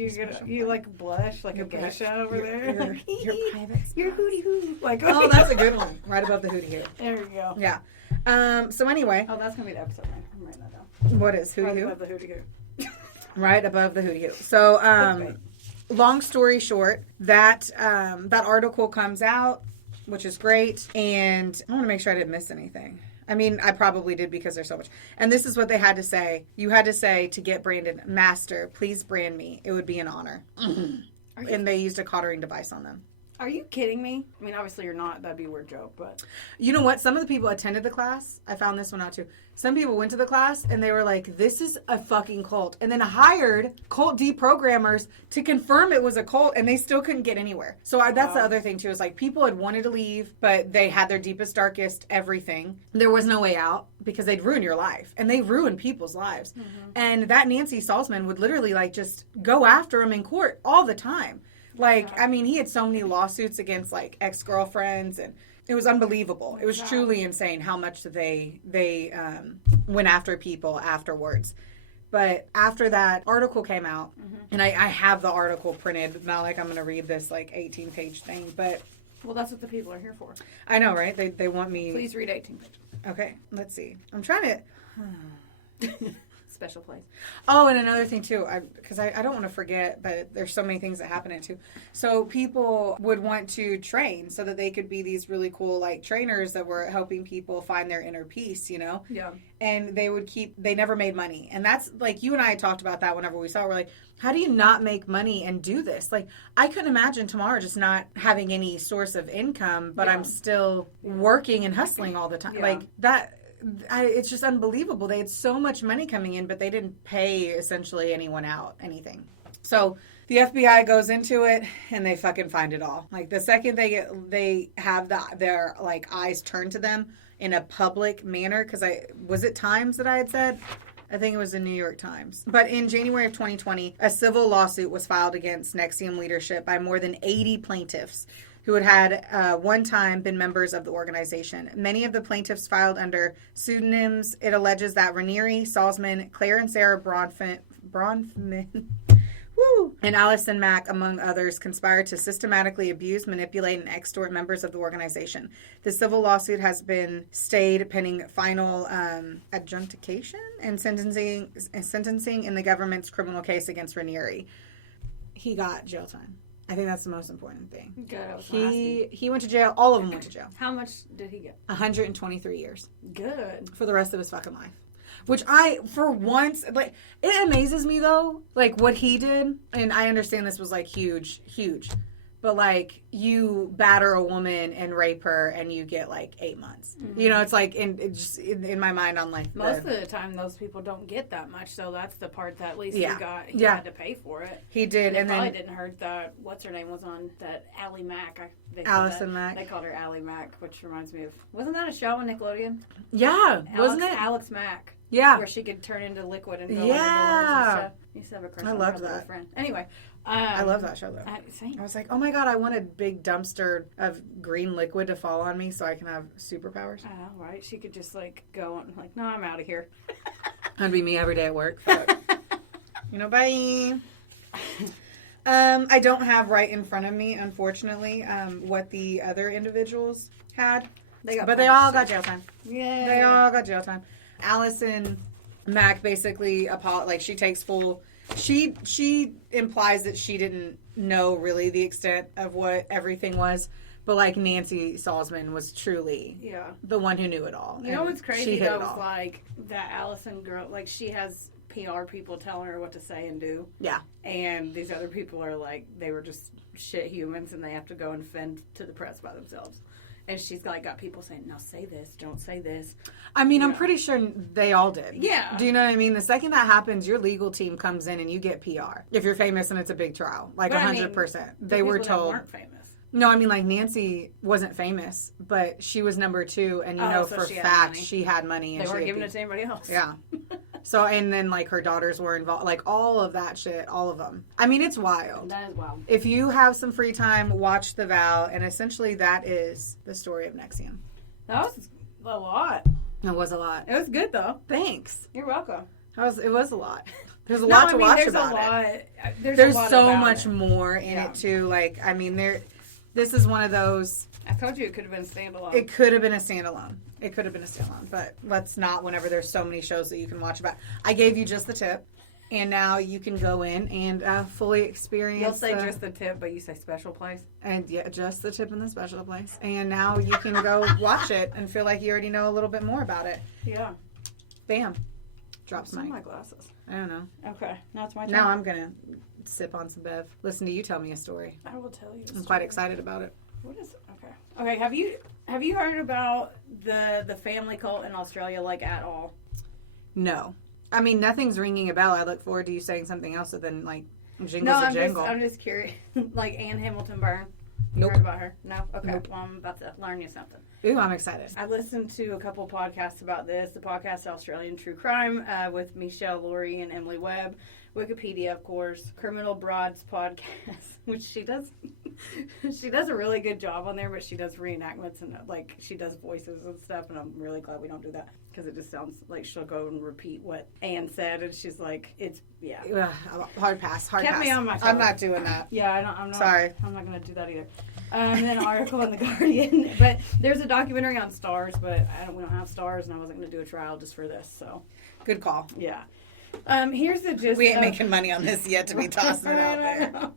you like blush like a geisha over there. Your private. Your hootie hoo. Like, oh, that's a good one. Right above the hootie hoo. There you go. Yeah. So anyway. Oh, that's going to be the episode name. I'm writing that down. What is hootie Right hoo? above the hootie hoo. Right above the hootie hoo. So, long story short, that article comes out, which is great. And I want to make sure I didn't miss anything. I mean, I probably did because there's so much. And this is what they had to say. You had to say to get branded, Master, please brand me. It would be an honor. And they used a cottering device on them. Are you kidding me? I mean, obviously you're not. That'd be a weird joke, but... You know what? Some of the people attended the class. I found this one out, too. Some people went to the class, and they were like, this is a fucking cult. And then hired cult deprogrammers to confirm it was a cult, and they still couldn't get anywhere. So that's the other thing, too, is like people had wanted to leave, but they had their deepest, darkest everything. There was no way out because they'd ruin your life. And they ruin people's lives. Mm-hmm. And that Nancy Salzman would literally like just go after them in court all the time. Like, I mean, he had so many lawsuits against, like, ex-girlfriends, and it was unbelievable. It was truly insane how much they went after people afterwards. But after that article came out, and I have the article printed, not like I'm going to read this, like, 18-page thing, but... Well, that's what the people are here for. I know, right? They want me... Please read 18 pages. Okay, let's see. I'm trying to... Special place. Oh, and another thing too, because I don't want to forget, but there's so many things that happen in it too. So people would want to train so that they could be these really cool like trainers that were helping people find their inner peace, you know? Yeah. And they never made money. And that's like, you and I talked about that whenever we saw it. We're like, how do you not make money and do this? Like, I couldn't imagine tomorrow just not having any source of income, but I'm still working and hustling all the time. Yeah. Like that. It's just unbelievable. They had so much money coming in, but they didn't pay essentially anyone out anything. So the FBI goes into it and they fucking find it all. Like the second they have their like eyes turned to them in a public manner, because was it Times that I had said? I think it was the New York Times. But in January of 2020, a civil lawsuit was filed against NXIVM leadership by more than 80 plaintiffs who had one time been members of the organization. Many of the plaintiffs filed under pseudonyms. It alleges that Raniere, Salzman, Claire and Sarah Bronfman, and Allison Mack, among others, conspired to systematically abuse, manipulate, and extort members of the organization. The civil lawsuit has been stayed pending final adjudication and sentencing in the government's criminal case against Raniere. He got jail time. I think that's the most important thing. Good. He went to jail. All of them went to jail. How much did he get? 123 years. Good. For the rest of his fucking life. Which for once, like, it amazes me though, like what he did. And I understand this was like huge. But like, you batter a woman and rape her and you get like 8 months. Mm-hmm. You know, it's like, in my mind, I'm like... Most of the time, those people don't get that much. So that's the part that at least he had to pay for it. He did. And it probably didn't hurt that, what's her name was on, that Allie Mack. Allison Mack. They called her Allie Mack, which reminds me of... Wasn't that a show on Nickelodeon? Yeah. Wasn't it? Alex Mack. Yeah. Where she could turn into liquid and go under doors and stuff. He used to have a crush on her little friend. Anyway... I love that show, though. I was like, oh my God, I want a big dumpster of green liquid to fall on me so I can have superpowers. Oh, right. She could just, like, go and, like, no, I'm out of here. That'd be me every day at work. You know, bye. I don't have right in front of me, unfortunately, what the other individuals had. They all got jail time. Yeah. They all got jail time. Allison Mack basically, she takes full... She implies that she didn't know really the extent of what everything was, but like Nancy Salzman was truly the one who knew it all. You know what's crazy though is like that Allison girl, like she has PR people telling her what to say and do. Yeah. And these other people are like, they were just shit humans and they have to go and fend to the press by themselves. And she's like got people saying, "Now say this, don't say this." I mean, I'm pretty sure they all did. Yeah. Do you know what I mean? The second that happens, your legal team comes in and you get PR. If you're famous and it's a big trial, like 100%. They were told. That weren't famous. No, I mean like Nancy wasn't famous, but she was number 2, and for a fact she had money. And they weren't giving it to anybody else. Yeah. So, and then like her daughters were involved, like all of that shit, all of them. I mean, it's wild. That is wild. If you have some free time, watch The Vow, and essentially that is the story of NXIVM. That was a lot. It was a lot. It was good though. Thanks. You're welcome. It was a lot. There's a lot to watch about it. There's so much more in it too. Like, I mean, this is one of those. I told you it could have been standalone. It could have been a standalone. But let's not whenever there's so many shows that you can watch about. I gave you just the tip, and now you can go in and fully experience. You'll say just the tip, but you say special place. And yeah, just the tip in the special place. And now you can go watch it and feel like you already know a little bit more about it. Yeah. Bam. Drops my glasses. I don't know. Okay, now it's my turn. Now I'm going to sip on some Bev. Listen to you tell me a story. I will tell you. I'm quite excited about it. What is okay? Okay, have you heard about the family cult in Australia, like, at all? No, I mean nothing's ringing a bell. I look forward to you saying something else, so then like jingles a jingle. I'm just curious. Like Anne Hamilton Byrne. You Nope. heard about her? No? Okay. Nope. Well, I'm about to learn you something. Ooh, I'm excited. I listened to a couple podcasts about this. The podcast Australian True Crime with Michelle Laurie and Emily Webb. Wikipedia, of course. Criminal Broads podcast, which she does. She does a really good job on there, but she does reenactments and like she does voices and stuff. And I'm really glad we don't do that because it just sounds like she'll go and repeat what Anne said, and she's like, "It's Hard pass. Hard kept pass. me on my toes. I'm not doing that. Yeah, I'm not. Sorry. I'm not going to do that either. And then an article in The Guardian. But there's a documentary on stars, but we don't have stars, and I wasn't going to do a trial just for this. So, Good call. yeah. Here's the gist. We ain't making money on this yet to be tossing it out there.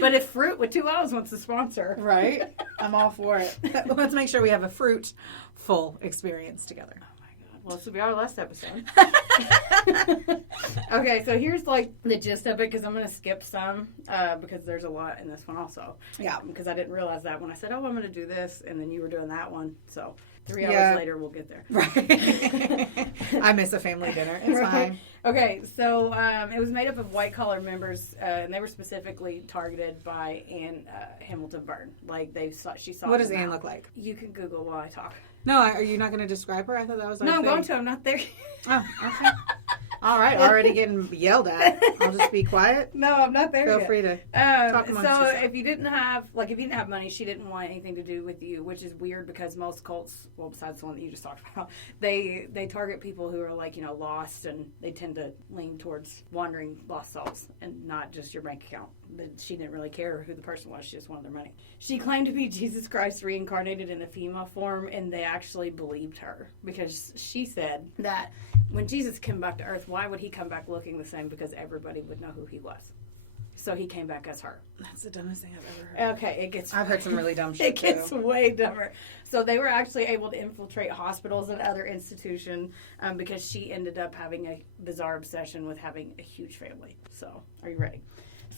But if Fruit with 2 L's wants to sponsor. Right? I'm all for it. Let's make sure we have a fruitful experience together. Oh my God. Well, this will be our last episode. Okay, so here's like the gist of it because I'm going to skip some because there's a lot in this one also. Yeah. Because I didn't realize that when I said, I'm going to do this, and then you were doing that one. So 3 hours later, we'll get there. Right. I miss a family dinner. It's fine. Okay, so it was made up of white-collar members, and they were specifically targeted by Anne Hamilton Byrne. Like, she saw What does them Anne out. look like? You can Google while I talk. No, are you not going to describe her? I thought that was our No, I'm thing. going to. I'm not there. Oh, okay. All right, already getting yelled at. I'll just be quiet. No, I'm not there Feel yet. free to talk amongst So yourself. if you didn't have money, she didn't want anything to do with you, which is weird because most cults, well, besides the one that you just talked about, they target people who are like, lost, and they tend to lean towards wandering lost souls and not just your bank account. But she didn't really care who the person was. She just wanted their money. She claimed to be Jesus Christ reincarnated in a female form, and they actually believed her because she said that when Jesus came back to earth, why would he come back looking the same? Because everybody would know who he was. So he came back as her. That's the dumbest thing I've ever heard. Okay, I've heard some really dumb shit it gets way dumber. So they were actually able to infiltrate hospitals and other institutions because she ended up having a bizarre obsession with having a huge family. So, are you ready?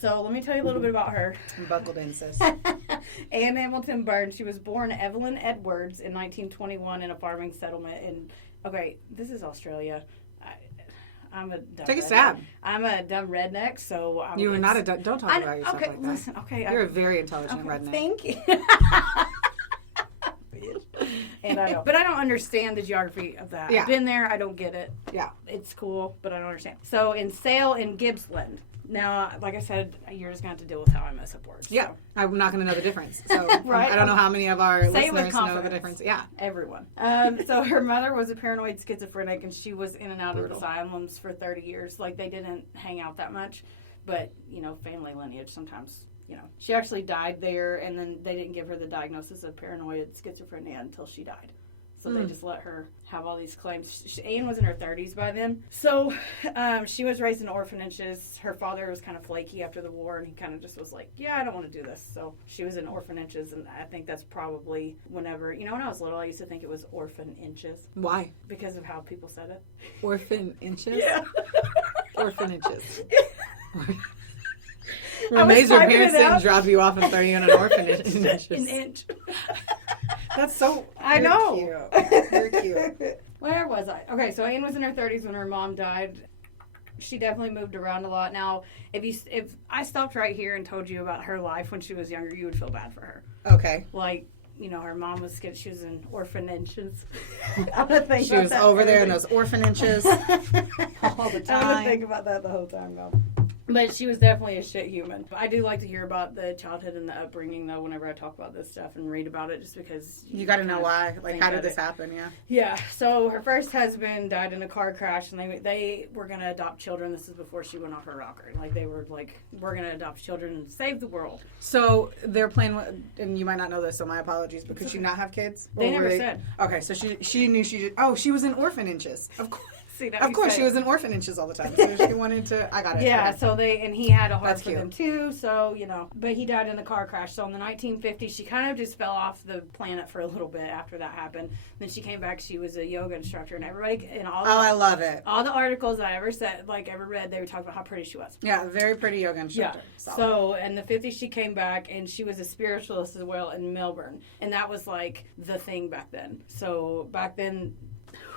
So let me tell you a little bit about her. I'm buckled in, sis. Anne Hamilton Byrne. She was born Evelyn Edwards in 1921 in a farming settlement in. Okay, this is Australia. I'm a dumb Take a redneck. stab. I'm a dumb redneck, so You are not a don't talk about yourself okay, like that. listen, okay. You're a very intelligent redneck. Thank you. And I don't, but I don't understand the geography of that. Yeah. I've been there. I don't get it. Yeah. It's cool, but I don't understand. So in Sale in Gippsland. Now, like I said, you're just going to have to deal with how I mess up words. Yeah, So. I'm not going to know the difference. So Right. I don't know how many of our Say it with listeners know the confidence. difference. Yeah. Everyone. So her mother was a paranoid schizophrenic, and she was in and out Brutal. of asylums for 30 years. Like, they didn't hang out that much. But, family lineage sometimes, She actually died there, and then they didn't give her the diagnosis of paranoid schizophrenia until she died. So they just let her have all these claims. Anne was in her 30s by then. So she was raised in orphanages. Her father was kind of flaky after the war, and he kind of just was like, yeah, I don't want to do this. So she was in orphanages, and I think that's probably whenever, when I was little, I used to think it was orphan inches Why? because of how people said it. Orphan inches? Yeah. Orphanages. I was Amazed your typing parents it didn't out. drop you off and throw you in an orphanage. An inch. That's so. I know. Cute. You're cute. Where was I? Okay, so Anne was in her 30s when her mom died. She definitely moved around a lot. Now, if I stopped right here and told you about her life when she was younger, you would feel bad for her. Okay. Like, her mom was scared. She was in orphanages. I'm gonna think She about was that over there every- in those orphanages all the I'm gonna time. think about that the whole time, though. But she was definitely a shit human. I do like to hear about the childhood and the upbringing, though, whenever I talk about this stuff and read about it, just because... You got to know why. Like, how did this happen? happen? Yeah. Yeah, so her first husband died in a car crash, and they were going to adopt children. This is before she went off her rocker. Like, they were like, we're going to adopt children and save the world. So their plan, and you might not know this, so my apologies, but could she not have kids? They Or were never said. Okay, so she knew she did. Oh, she was in orphanages. Of course. See, of course, she was in orphanages all the time. So she wanted to. I got it. Yeah, so he had a heart That's for cute. them too. So but he died in the car crash. So in the 1950s, she kind of just fell off the planet for a little bit after that happened. Then she came back. She was a yoga instructor, and everybody in all. I love it. All the articles I ever read, they were talking about how pretty she was. Yeah, very pretty yoga instructor. Yeah. So in the 50s, she came back, and she was a spiritualist as well in Melbourne, and that was like the thing back then. So back then.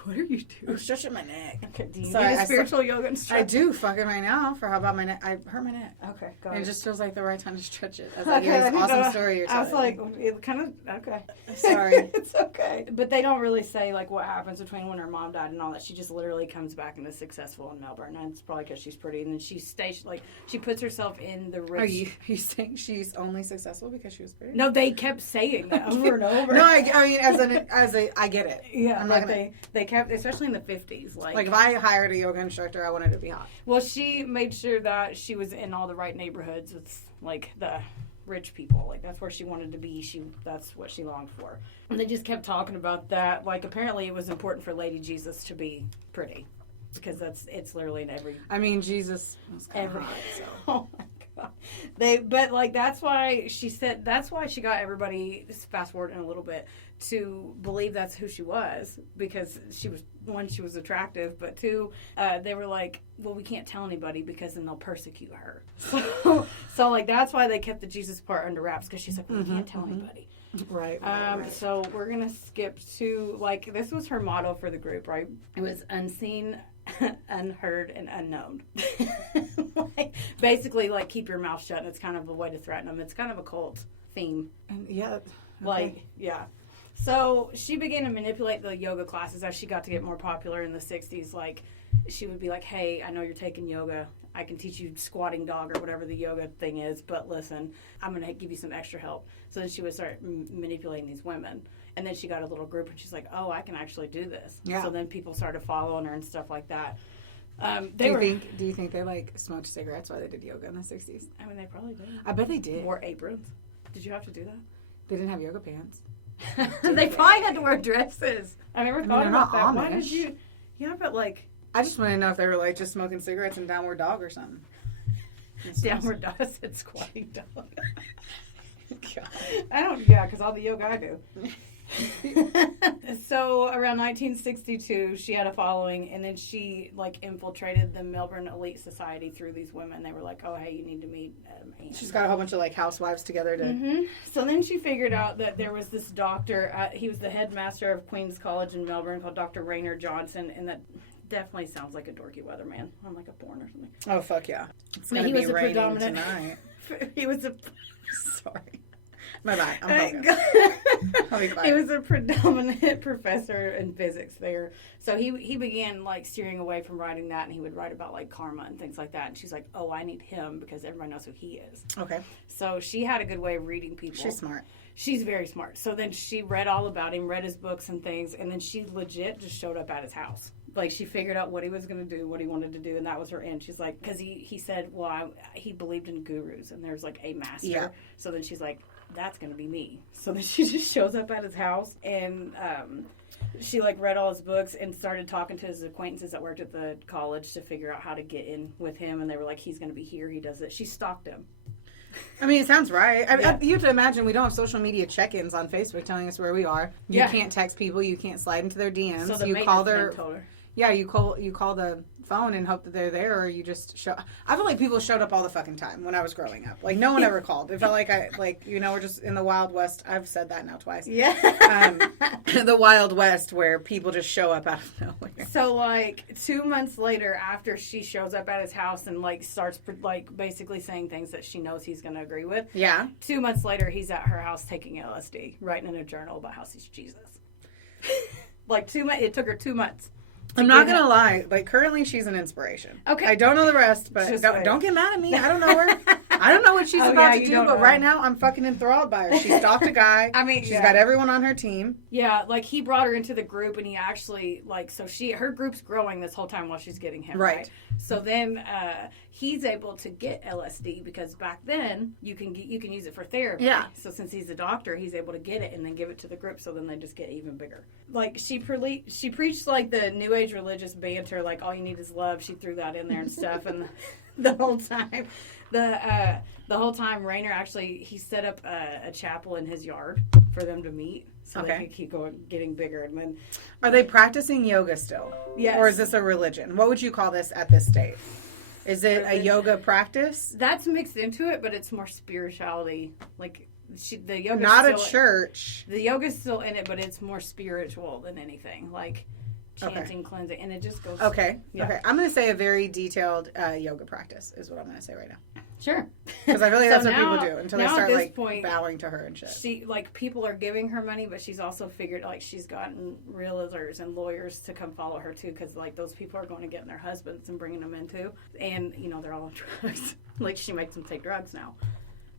What are you doing? I'm stretching my neck. Okay, do you Sorry, need a spiritual yoga instructor? I do fucking right now for how about my neck. I hurt my neck. Okay, go And ahead. it just feels like the right time to stretch it. I was like, it's an awesome story you're telling. I was like, it kind of, okay. Sorry. It's okay. But they don't really say, like, what happens between when her mom died and all that. She just literally comes back and is successful in Melbourne. And it's probably because she's pretty. And then she stays, like, she puts herself in the rich. Are you saying she's only successful because she was pretty? No, they kept saying that over and over. No, I mean, I get it. Yeah, I'm like not gonna, they kept, especially in the 50s. Like, if I hired a yoga instructor, I wanted to be hot. Well, she made sure that she was in all the right neighborhoods with, like, the rich people. Like, that's where she wanted to be. That's what she longed for. And they just kept talking about that. Like, apparently it was important for Lady Jesus to be pretty. Because it's literally in every... I mean, Jesus was kind of hot, so... Oh, my God. But, like, that's why she got everybody, just fast forward in a little bit, to believe that's who she was. Because she was attractive, but two, they were like, well, we can't tell anybody because then they'll persecute her. So like, that's why they kept the Jesus part under wraps, because she's like, we can't tell anybody. Right. So we're going to skip to, like, this was her motto for the group, right? It was unseen, unheard, and unknown. Like, basically, like, keep your mouth shut, and it's kind of a way to threaten them. It's kind of a cult theme. Yeah. Okay. Like, yeah. So she began to manipulate the yoga classes as she got to get more popular in the 60s. Like, she would be like, hey, I know you're taking yoga. I can teach you squatting dog or whatever the yoga thing is, but listen, I'm going to give you some extra help. So then she would start manipulating these women. And then she got a little group, and she's like, oh, I can actually do this. Yeah. So then people started following her and stuff like that. Do you think they, like, smoked cigarettes while they did yoga in the 60s? I mean, they probably did. I bet they did. Wore aprons. Did you have to do that? They didn't have yoga pants. They probably had to wear dresses. I never thought about that. Amish. Why did you? Yeah, but like, I just want to know if they were like just smoking cigarettes and downward dog or something. downward dog said squatting dog. God. I don't. Yeah, because all the yoga I do. So around 1962, she had a following, and then she like infiltrated the Melbourne elite society through these women. They were like, "Oh, hey, you need to meet." She's got a whole bunch of like housewives together to. Mm-hmm. So then she figured out that there was this doctor. He was the headmaster of Queen's College in Melbourne, called Dr. Rayner Johnson, and that definitely sounds like a dorky weatherman on like a porn or something. Oh fuck yeah! It's But gonna he be was a raining predominant. tonight. He was a. Sorry. My bad. I'm focused. I'll be quiet. He was a predominant professor in physics there. So he began like steering away from writing that, and he would write about like karma and things like that. And she's like, oh, I need him because everybody knows who he is. Okay. So she had a good way of reading people. She's smart. She's very smart. So then she read all about him, read his books and things, and then she legit just showed up at his house. Like, she figured out what he was going to do, what he wanted to do, and that was her end. She's like, because he said, well, he believed in gurus, and there's like a master. Yeah. So then she's like, that's going to be me. So then she just shows up at his house, and she like read all his books and started talking to his acquaintances that worked at the college to figure out how to get in with him. And they were like, he's going to be here. He does it. She stalked him. I mean, it sounds right. Yeah. You have to imagine we don't have social media check-ins on Facebook telling us where we are. You Yeah. can't text people. You can't slide into their DMs. So the you call maintenance their man told her. Yeah, you call the phone and hope that they're there, or you just show. I feel like people showed up all the fucking time when I was growing up. Like, no one ever called. It felt like we're just in the Wild West. I've said that now twice. Yeah. The Wild West, where people just show up out of nowhere. So, like, 2 months later, after she shows up at his house and, like, starts, like, basically saying things that she knows he's going to agree with. Yeah. 2 months later, he's at her house taking LSD, writing in a journal about how he's Jesus. Like, it took her 2 months. I'm not going to lie. Like, currently, she's an inspiration. Okay. I don't know the rest, but Just don't get mad at me. I don't know her. I don't know what she's about to do, but know. right now I'm fucking enthralled by her. She's stalked a guy. I mean, she's got everyone on her team. Yeah, like he brought her into the group, and he actually her group's growing this whole time while she's getting him right. So then he's able to get LSD because back then you can use it for therapy. Yeah. So since he's a doctor, he's able to get it and then give it to the group. So then they just get even bigger. Like she preached like the New Age religious banter, like all you need is love. She threw that in there and stuff, and the whole time, the whole time, Rainer actually he set up a chapel in his yard for them to meet. So they could keep getting bigger. And then, are they practicing yoga still? Yes. Or is this a religion? What would you call this at this state? Is it a yoga practice? That's mixed into it, but it's more spirituality. Like the yoga. Not a church. The yoga's still in it, but it's more spiritual than anything. Like chanting, cleansing, and it just goes. Okay. Yeah. Okay. I'm going to say a very detailed yoga practice is what I'm going to say right now. Sure. Because I feel like that's what people do until they start like point, bowing to her and shit. She people are giving her money, but she's also figured like she's gotten realtors and lawyers to come follow her too, because like those people are going to get their husbands and bringing them in too, and they're all on drugs. Like she makes them take drugs now.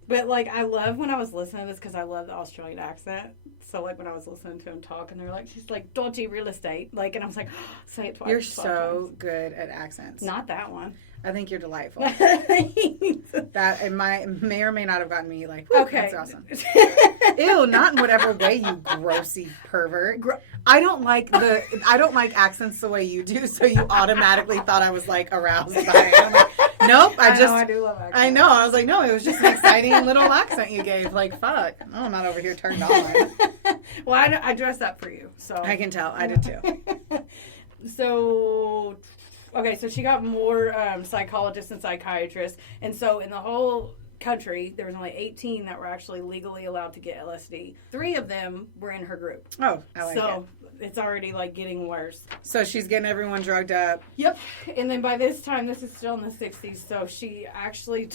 But like I love when I was listening to this because I love the Australian accent. So like when I was listening to him talk and they're like, she's like dodgy real estate, like, and I was like, oh, say it twice. You're so good at accents. Not that one. I think you're delightful. That it may or may not have gotten me like, okay, that's awesome. Ew, not in whatever way, you grossy pervert. I don't like accents the way you do, so you automatically thought I was like aroused by it. I'm like, nope, I do love accents. I know. I was like, no, it was just an exciting little accent you gave. Like, fuck. No, I'm not over here turned on. Well, I dressed up for you, so I can tell. I did too. So, okay, so she got more psychologists and psychiatrists, and so in the whole country, there was only 18 that were actually legally allowed to get LSD. 3 of them were in her group. Oh, I like it. So it's already like getting worse. So she's getting everyone drugged up. Yep. And then by this time, this is still in the 60s, so she actually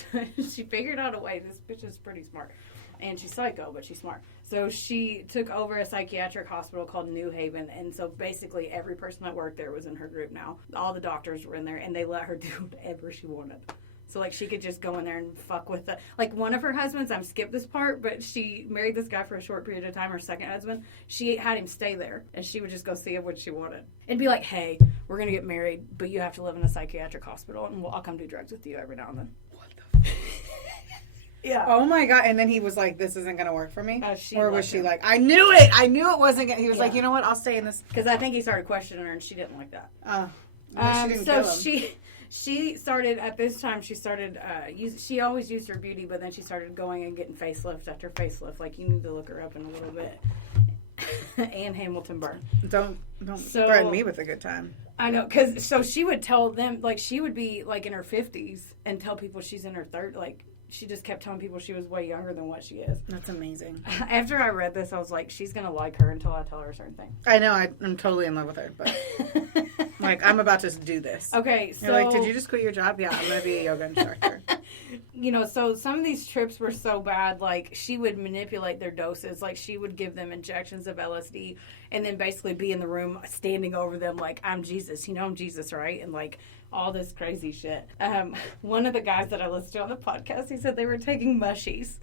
she figured out a way. This bitch is pretty smart. And she's psycho, but she's smart. So she took over a psychiatric hospital called New Haven. And so basically every person that worked there was in her group now. All the doctors were in there, and they let her do whatever she wanted. So, like, she could just go in there and fuck with it. Like, one of her husbands, I've skipped this part, but she married this guy for a short period of time, her second husband. She had him stay there, and she would just go see him when she wanted. And be like, hey, we're going to get married, but you have to live in a psychiatric hospital, and I'll come do drugs with you every now and then. What the fuck? Yeah. Oh my God. And then he was like, this isn't going to work for me? Or was she him. like, I knew it. I knew it wasn't going to. He was like, you know what? I'll stay in this. Because I think he started questioning her, and she didn't like that. She started, at this time, she always used her beauty, but then she started going and getting facelift after facelift. Like, you need to look her up in a little bit. Anne Hamilton Byrne. Don't threaten me with a good time. I know, because, so she would tell them, like, she would be, like, in her 50s and tell people she's in her 30s, like, she just kept telling people she was way younger than what she is. That's amazing. After I read this, I was like, she's going to like her until I tell her a certain thing. I know. I'm totally in love with her, but like, I'm about to do this. Okay, so... You're like, did you just quit your job? Yeah, I'm going to be a yoga instructor. So some of these trips were so bad, like, she would manipulate their doses. Like, she would give them injections of LSD and then basically be in the room standing over them like, I'm Jesus. You know I'm Jesus, right? And, like, all this crazy shit. One of the guys that I listened to on the podcast, he said they were taking mushies.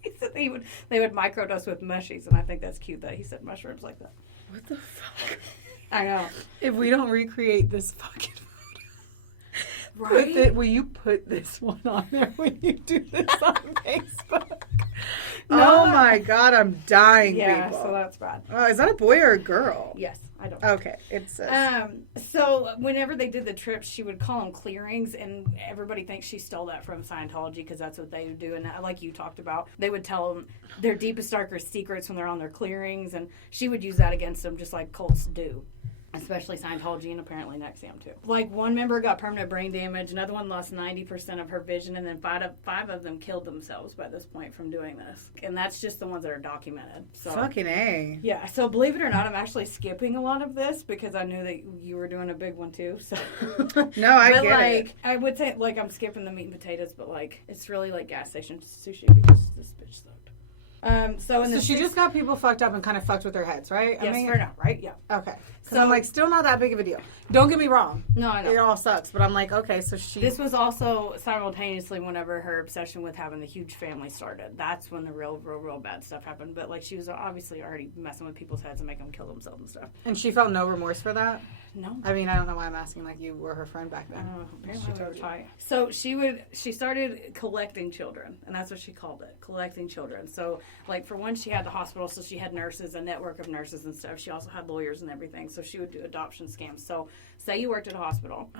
He said they would microdose with mushies, and I think that's cute that he said mushrooms like that. What the fuck? I know. If we don't recreate this fucking photo, right? Will you put this one on there when you do this on Facebook? No. Oh my God, I'm dying, yeah, people. So that's bad. Is that a boy or a girl? Yes. I don't. Okay, it says. So whenever they did the trips, she would call them clearings, and everybody thinks she stole that from Scientology because that's what they would do. And like you talked about, they would tell them their deepest, darkest secrets when they're on their clearings, and she would use that against them just like cults do. Especially Scientology and apparently NXIVM too. Like, one member got permanent brain damage, another one lost 90% of her vision, and then five of them killed themselves by this point from doing this. And that's just the ones that are documented. So, fucking A. Yeah, so believe it or not, I'm actually skipping a lot of this because I knew that you were doing a big one too. So no, I get it. I would say, like, I'm skipping the meat and potatoes, but, like, it's really like gas station sushi because this bitch sucked. So she just got people fucked up and kind of fucked with their heads, right? Yes, for now, right? Yeah. Okay. So I'm like, still not that big of a deal. Don't get me wrong. No, I know. It all sucks, but I'm like, okay, so This was also simultaneously whenever her obsession with having the huge family started. That's when the real bad stuff happened. But, like, she was obviously already messing with people's heads and making them kill themselves and stuff. And she felt no remorse for that? No. I mean, I don't know why I'm asking, like, you were her friend back then. Apparently she told you. So she started collecting children, and that's what she called it, collecting children. So, like, for one, she had the hospital, so she had nurses, a network of nurses and stuff. She also had lawyers and everything, so she would do adoption scams. So, say you worked at a hospital,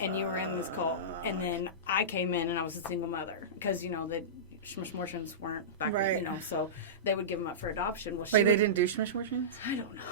and you were in this cult, and then I came in and I was a single mother, because, you know, the schmishmortions weren't back then, you know, so they would give them up for adoption. Well, Wait, they didn't do schmishmortions? I don't know.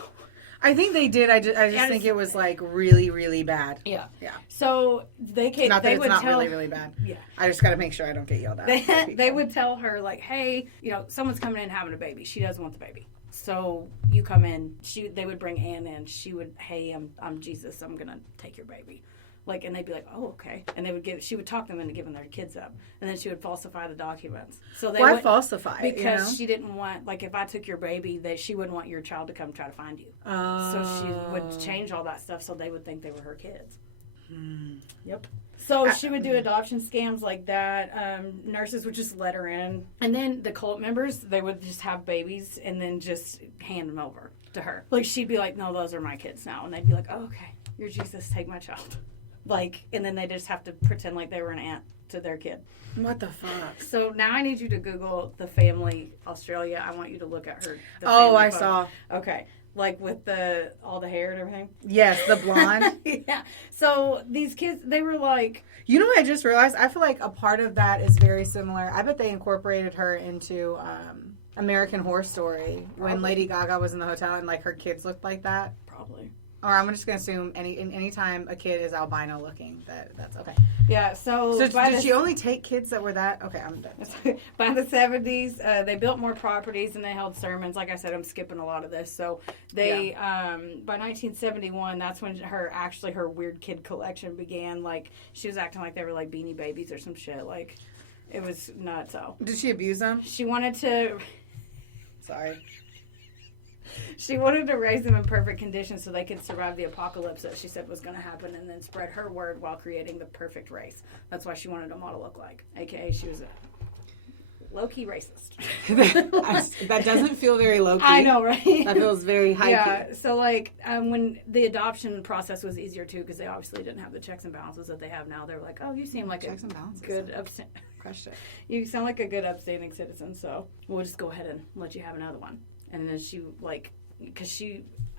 I think they did. I just think it was like really, really bad. Yeah. Yeah. So they came. Not that they it's would not tell, really, really bad. Yeah. I just got to make sure I don't get yelled at. They would tell her, like, hey, you know, someone's coming in having a baby. She doesn't want the baby. So you come in. They would bring Anne in. She would, hey, I'm Jesus. I'm gonna take your baby. Like, and they'd be like, oh, okay. And she would talk them into giving their kids up. And then she would falsify the documents. So they Why falsify? Because she didn't want, like, if I took your baby, she wouldn't want your child to come try to find you. So she would change all that stuff so they would think they were her kids. Yep. So she would do adoption scams like that. Nurses would just let her in. And then the cult members, they would just have babies and then just hand them over to her. Like, she'd be like, no, those are my kids now. And they'd be like, oh, okay, you're Jesus, take my child. Like, and then they just have to pretend like they were an aunt to their kid. What the fuck? So now I need you to Google the family Australia. I want you to look at her. I saw. Okay. Like with all the hair and everything? Yes, the blonde. Yeah. So these kids, they were like... You know what I just realized? I feel like a part of that is very similar. I bet they incorporated her into American Horror Story when Lady Gaga was in the hotel and like her kids looked like that. Probably. Or I'm just going to assume any time a kid is albino looking, that's okay. Yeah, so did she only take kids that were that? Okay, I'm done. By the 70s, they built more properties and they held sermons. Like I said, I'm skipping a lot of this. So they, by 1971, that's when her weird kid collection began. Like, she was acting like they were like Beanie Babies or some shit. Like, it was nuts. So. Did she abuse them? She wanted to... Sorry. She wanted to raise them in perfect conditions so they could survive the apocalypse that she said was going to happen and then spread her word while creating the perfect race. That's why she wanted them all to look like. AKA, she was a low-key racist. That doesn't feel very low-key. I know, right? That feels very high-key. Yeah, so like when the adoption process was easier too because they obviously didn't have the checks and balances that they have now. They were like, oh, you seem like checks and balances. Good you sound like a good upstanding citizen, so we'll just go ahead and let you have another one. And then she, like, because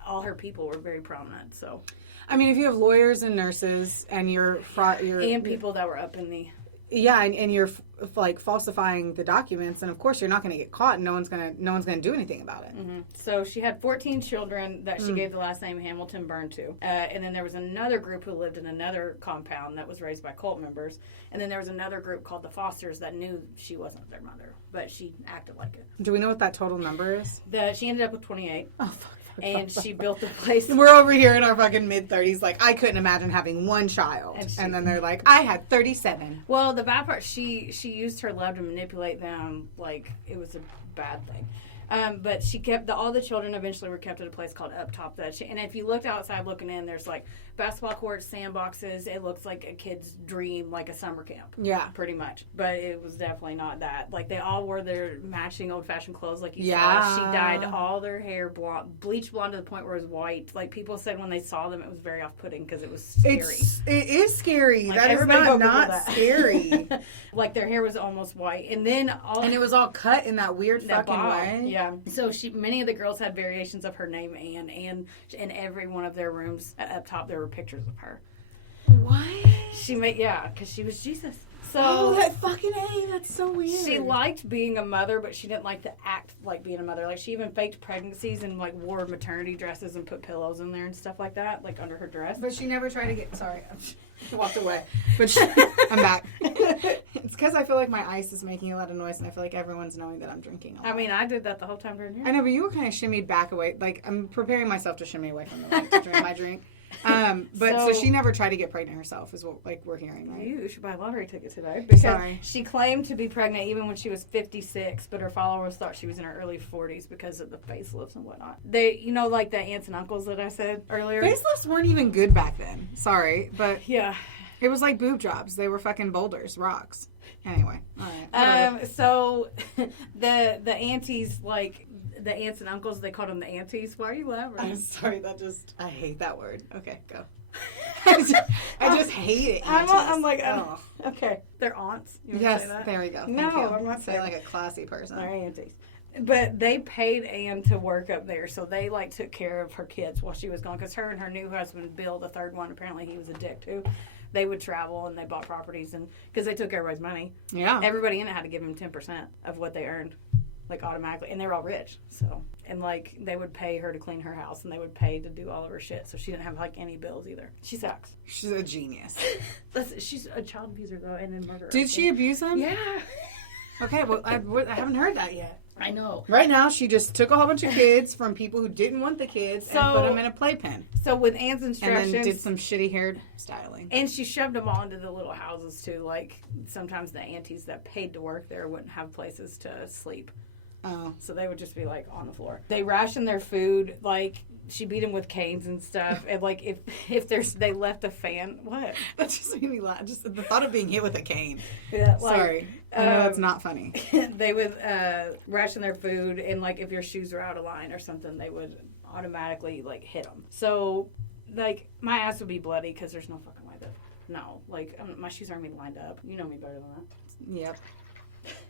all her people were very prominent, so. I mean, if you have lawyers and nurses and and people that were up in the. Yeah, and you're like falsifying the documents, and of course you're not going to get caught, and no one's going to do anything about it. Mm-hmm. So she had 14 children that she gave the last name Hamilton Byrne to, and then there was another group who lived in another compound that was raised by cult members, and then there was another group called the Fosters that knew she wasn't their mother, but she acted like it. Do we know what that total number is? She ended up with 28. Oh, fuck. And she built a place. We're over here in our fucking mid-30s. Like, I couldn't imagine having one child. And then they're like, I had 37. Well, the bad part, she used her love to manipulate them like it was a bad thing. But she kept all the children eventually were kept at a place called Up Top. And if you looked outside looking in, there's like basketball courts, sandboxes. It looks like a kid's dream, like a summer camp. Yeah. Pretty much. But it was definitely not that. Like, they all wore their matching old-fashioned clothes like you saw. She dyed all their hair blonde, bleached blonde to the point where it was white. Like, people said when they saw them, it was very off-putting because it was scary. It is scary. Like, that is not scary. Like, their hair was almost white. And then and it was all cut in that weird fucking way. Yeah. So many of the girls had variations of her name, Anne, and in every one of their rooms up top there were pictures of her. What? Because she was Jesus. So that fucking that's so weird. She liked being a mother, but she didn't like to act like being a mother. Like, she even faked pregnancies and like wore maternity dresses and put pillows in there and stuff like that, like under her dress. But she never tried to get. Sorry, I walked away. But I'm back. It's because I feel like my ice is making a lot of noise, and I feel like everyone's knowing that I'm drinking a lot. I mean, I did that the whole time during here. I know, but you were kind of shimmied back away. Like, I'm preparing myself to shimmy away from the mic to drink my drink. So she never tried to get pregnant herself, is what we're hearing, right? You should buy a lottery ticket today. Because Sorry. she claimed to be pregnant even when she was 56, but her followers thought she was in her early 40s because of the facelifts and whatnot. They, like the aunts and uncles that I said earlier. Facelifts weren't even good back then. Sorry, but yeah, it was like boob jobs. They were fucking boulders, rocks. Anyway, all right. So the aunties, the aunts and uncles, they called them the aunties. Why are you laughing? I'm sorry. I hate that word. Okay, go. I just hate it. I'm like, oh, okay. They're aunts. Yes, there we go. No, I'm not saying like a classy person. They're aunties. But they paid Anne to work up there, so they took care of her kids while she was gone. Because her and her new husband, Bill, the third one, apparently he was a dick too. They would travel and they bought properties, and because they took everybody's money. Yeah. Everybody in it had to give them 10% of what they earned, automatically, and they were all rich. So, and they would pay her to clean her house, and they would pay to do all of her shit. So she didn't have any bills either. She sucks. She's a genius. She's a child abuser though, and then murderer. Did she abuse him? Yeah. Okay, well I haven't heard that yet. I know. Right now, she just took a whole bunch of kids from people who didn't want the kids and put them in a playpen. So with Anne's instructions, and then did some shitty hair styling. And she shoved them all into the little houses too. Sometimes the aunties that paid to work there wouldn't have places to sleep. Oh. So they would just be on the floor. They rationed their food. She beat them with canes and stuff. And if they left a fan, what? That just made me laugh. Just the thought of being hit with a cane. Yeah, sorry, I know that's not funny. They would ration their food, and if your shoes are out of line or something, they would automatically hit them. So my ass would be bloody because there's no fucking way that. No, my shoes aren't even lined up. You know me better than that. Yep.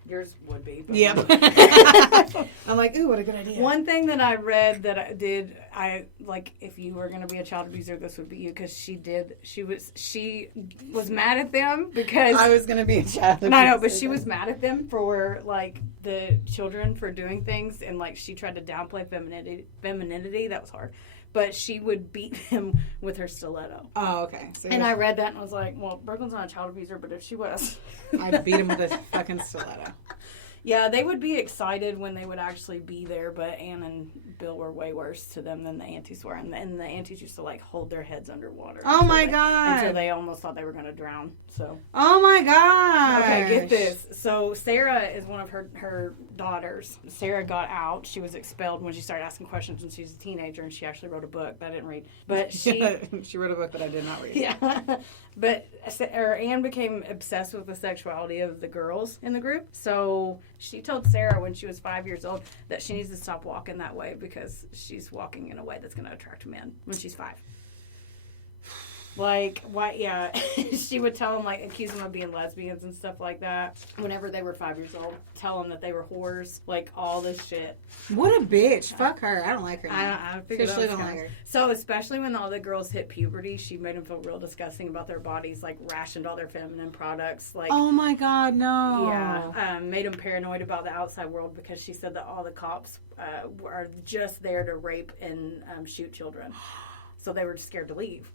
Yours would be. Yep. I'm ooh, what a good idea. One thing that I read that I if you were going to be a child abuser, this would be you, because she was mad at them because I was going to be a child abuser. I know, but she was mad at them for the children for doing things, and she tried to downplay femininity. That was hard. But she would beat him with her stiletto. Oh, okay. So and I read that and I was like, well, Brooklyn's not a child abuser, but if she was... I'd beat him with a fucking stiletto. Yeah, they would be excited when they would actually be there, but Anne and Bill were way worse to them than the aunties were. And the aunties used to, hold their heads underwater. Oh, my God. Until they almost thought they were going to drown, so. Oh, my God. Okay, get this. So, Sarah is one of her daughters. Sarah got out. She was expelled when she started asking questions when she was a teenager, and she actually wrote a book that I didn't read. But she wrote a book that I did not read. Yeah. But Anne became obsessed with the sexuality of the girls in the group. So she told Sarah when she was 5 years old that she needs to stop walking that way because she's walking in a way that's going to attract men when she's 5. Why? Yeah, she would tell them, accuse them of being lesbians and stuff like that whenever they were 5 years old. Tell them that they were whores, all this shit. What a bitch. Fuck her. I don't like her. I officially don't like her. So, especially when all the girls hit puberty, she made them feel real disgusting about their bodies, rationed all their feminine products. Oh my God, no. Yeah. Made them paranoid about the outside world because she said that all the cops are just there to rape and shoot children. So they were scared to leave.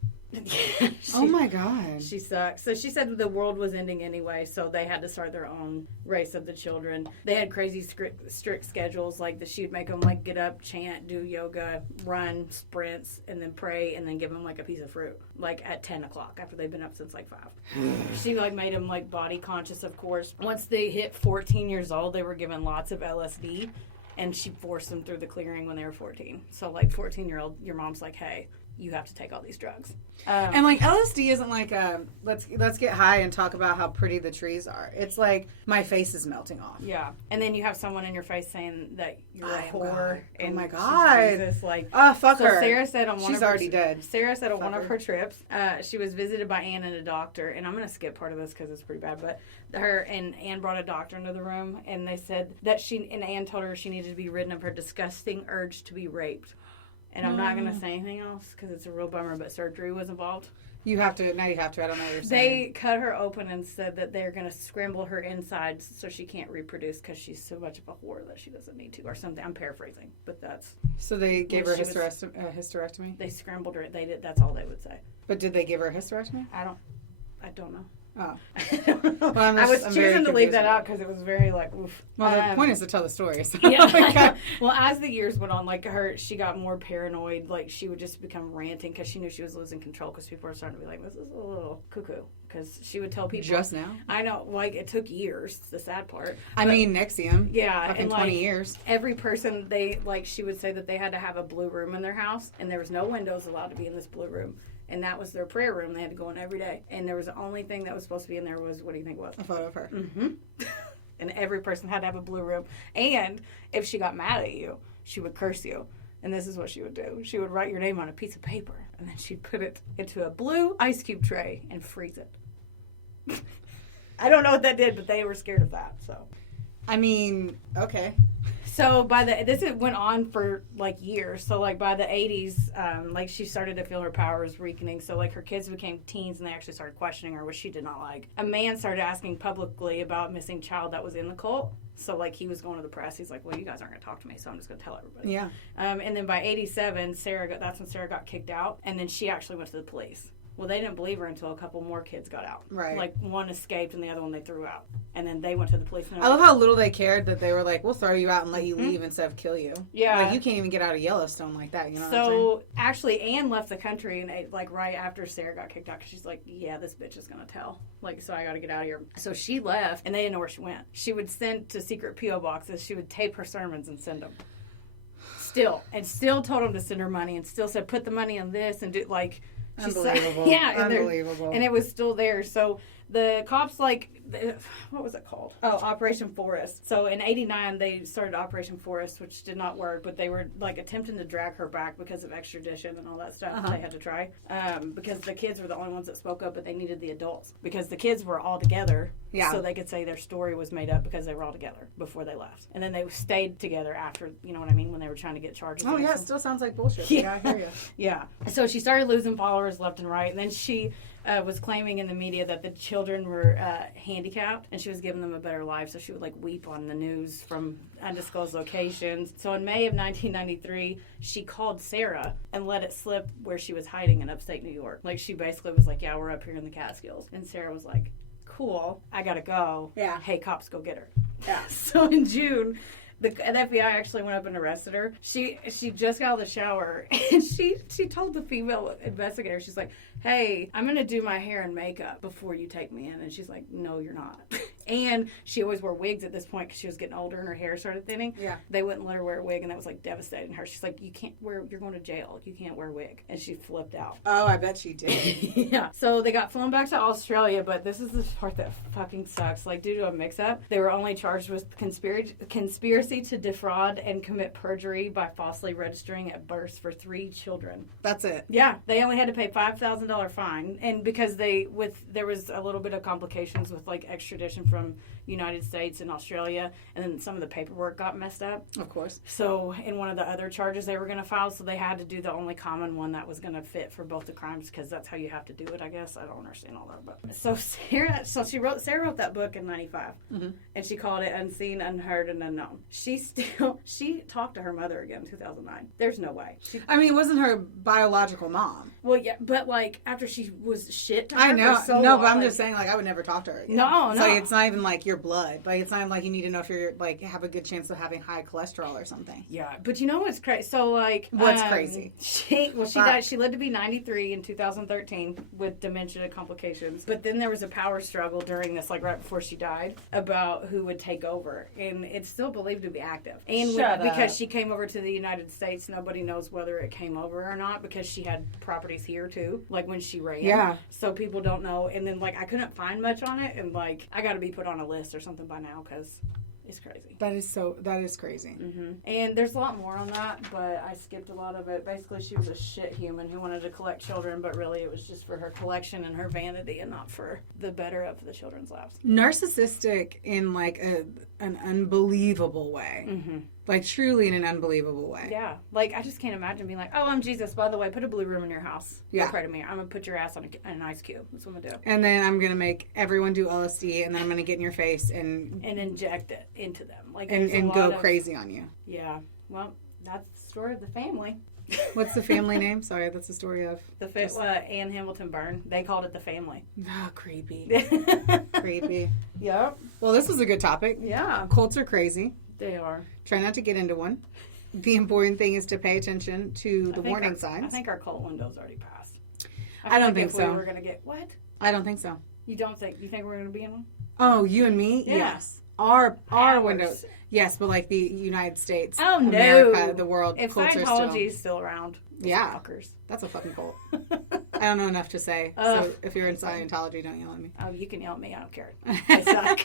Oh my God. She sucks. So she said that the world was ending anyway, so they had to start their own race of the children. They had crazy strict schedules, she would make them get up, chant, do yoga, run, sprints, and then pray, and then give them a piece of fruit, at 10 o'clock after they've been up since 5. She made them body conscious, of course. Once they hit 14 years old, they were given lots of LSD, and she forced them through the clearing when they were 14. So 14-year-old, your mom's hey, you have to take all these drugs. And LSD isn't let's get high and talk about how pretty the trees are. It's my face is melting off. Yeah. And then you have someone in your face saying that you're a whore. And oh my God. Jesus, fuck her. Sarah said on she's already dead. Sarah said on one of her trips, she was visited by Anne and a doctor. And I'm going to skip part of this because it's pretty bad. But Anne brought a doctor into the room. And they said that Anne told her she needed to be rid of her disgusting urge to be raped. And I'm not going to say anything else because it's a real bummer, but surgery was involved. You have to. Now you have to. I don't know what you're saying. They cut her open and said that they're going to scramble her insides so she can't reproduce because she's so much of a whore that she doesn't need to or something. I'm paraphrasing, but that's... So they gave her a hysterectomy? They scrambled her. They did. That's all they would say. But did they give her a hysterectomy? I don't know. Oh. Well, I was choosing to leave that out because it was very like, oof. Well, the point is to tell the story. So. Yeah. Well, as the years went on, like she got more paranoid. Like she would just become ranting because she knew she was losing control because people were starting to be like, this is a little cuckoo. Because she would tell people. Just now? I know. Like, it took years, the sad part. I mean, NXIVM. Yeah. Fucking 20 years. Every person, she would say that they had to have a blue room in their house. And there was no windows allowed to be in this blue room. And that was their prayer room. They had to go in every day. And there was the only thing that was supposed to be in there was, what do you think it was? A photo of her. Mm-hmm. And every person had to have a blue room. And if she got mad at you, she would curse you. And this is what she would do. She would write your name on a piece of paper. And then she'd put it into a blue ice cube tray and freeze it. I don't know what that did, but they were scared of that. So, I mean, okay. So this went on for like years. So like by the 80s, like she started to feel her powers weakening. So like her kids became teens and they actually started questioning her, which she did not like. A man started asking publicly about a missing child that was in the cult. So like he was going to the press. He's like, well, you guys aren't going to talk to me, so I'm just going to tell everybody. Yeah. And then by 87, that's when Sarah got kicked out, and then she actually went to the police. Well, they didn't believe her until a couple more kids got out. Right. Like, one escaped and the other one they threw out. And then they went to the police. And I love how little they cared that they were like, we'll throw you out and let you leave instead of kill you. Yeah. Like, you can't even get out of Yellowstone like that, you know what I'm saying? So, actually, Anne left the country, and like right after Sarah got kicked out, because she's like, yeah, this bitch is going to tell. Like, so I got to get out of here. So she left, and they didn't know where she went. She would send to secret P.O. boxes. She would tape her sermons and send them. Still told them to send her money, and still said, put the money on this, and do, like... Unbelievable. Yeah. Unbelievable. And it was still there. So the cops, like, what was it called? Oh, Operation Forest. So in 89, they started Operation Forest, which did not work, but they were, like, attempting to drag her back because of extradition and all that stuff they had to try. Because the kids were the only ones that spoke up, but they needed the adults. Because the kids were all together, so they could say their story was made up because they were all together before they left. And then they stayed together after, you know what I mean, when they were trying to get charges. Oh, yeah, it still sounds like bullshit. Yeah, I hear you. Yeah. So she started losing followers left and right, and then she... was claiming in the media that the children were handicapped and she was giving them a better life, so she would like weep on the news from undisclosed locations. So in May of 1993, she called Sarah and let it slip where she was hiding in upstate New York. Like she basically was like, yeah, we're up here in the Catskills. And Sarah was like, cool, I gotta go. Yeah. Hey, cops, go get her. Yeah. So in June... The FBI actually went up and arrested her. She just got out of the shower, and she told the female investigator, she's like, hey, I'm going to do my hair and makeup before you take me in. And she's like, no, you're not. And she always wore wigs at this point because she was getting older and her hair started thinning. Yeah. They wouldn't let her wear a wig, and that was, like, devastating her. She's like, you're going to jail. You can't wear a wig. And she flipped out. Oh, I bet she did. Yeah. So they got flown back to Australia, but this is the part that fucking sucks. Like, due to a mix-up, they were only charged with conspiracy to defraud and commit perjury by falsely registering at births for 3 children. That's it. Yeah, they only had to pay $5,000 fine, and because there was a little bit of complications with like extradition from United States and Australia, and then some of the paperwork got messed up. Of course. So in one of the other charges they were going to file, so they had to do the only common one that was going to fit for both the crimes, because that's how you have to do it, I guess. I don't understand all that, but so Sarah wrote that book in 95, and she called it Unseen, Unheard, and Unknown. She talked to her mother again in 2009. There's no way. It wasn't her biological mom. Well, yeah, but like after she was shit to her I know. for so no, long, but I'm just saying, like, I would never talk to her again. No. Like, it's not even like your blood. Like, it's not even like you need to know if you're like have a good chance of having high cholesterol or something. Yeah, but you know what's crazy? So like, what's crazy? She died. She lived to be 93 in 2013 with dementia complications. But then there was a power struggle during this, like right before she died, about who would take over, and it's still believed to be active. And because she came over to the United States, nobody knows whether it came over or not, because she had properties here too, like when she ran. Yeah. So people don't know. And then like I couldn't find much on it, and like I got to be put on a list or something by now because it's crazy. That is crazy. Mm-hmm. And there's a lot more on that, but I skipped a lot of it. Basically, she was a shit human who wanted to collect children, but really it was just for her collection and her vanity and not for the better of the children's lives. Narcissistic in like an unbelievable way. Mm-hmm. Like truly in an unbelievable way. Yeah. Like I just can't imagine being like, oh, I'm Jesus, by the way, put a blue room in your house. Yeah. Go pray to me. I'm going to put your ass on an ice cube. That's what I'm going to do. And then I'm going to make everyone do LSD, and then I'm going to get in your face and inject it into them. Like and go crazy on you. Yeah. Well, that's the story of the family. What's the family name? Sorry, that's the story of Anne Hamilton Byrne. They called it the family. Oh, creepy. Creepy. Yep. Well, this was a good topic. Yeah. Cults are crazy. They are. Try not to get into one. The important thing is to pay attention to the warning signs. I think our cult window's already passed. I don't think so. We were going to get, what? I don't think so. You think we're going to be in one? Oh, you and me? Yeah. Yes. Our windows. Yes, but like the United States, oh, America, no. the world, if cults Scientology is still around, yeah, fuckers. That's a fucking cult. I don't know enough to say. So if you're in Scientology, don't yell at me. Oh, you can yell at me. I don't care. They suck.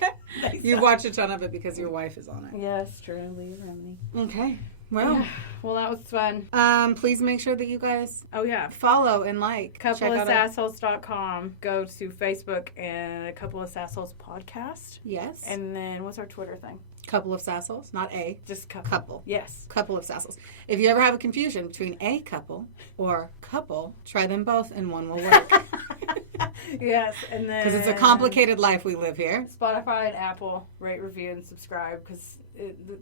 You watch a ton of it because your wife is on it. Yes, true. Leah Remini. Okay. Well, well, that was fun. Please make sure that you guys follow and like coupleofsassholes.com. Go to Facebook and a Couple of Sassholes podcast. Yes. And then what's our Twitter thing? Couple of Sassholes, not a. Just couple. Couple. Yes. Couple of Sassholes. If you ever have a confusion between a couple or couple, try them both and one will work. Yes, and then because it's a complicated life we live here. Spotify and Apple, rate, review, and subscribe because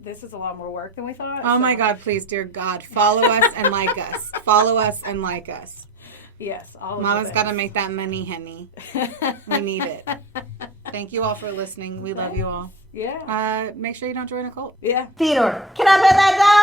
this is a lot more work than we thought. Oh my God! Please, dear God, follow us and like us. Follow us and like us. Yes, all. Mama's got to make that money, honey. We need it. Thank you all for listening. We love you all. Yeah. Make sure you don't join a cult. Yeah. Theodore, can I pet that dog?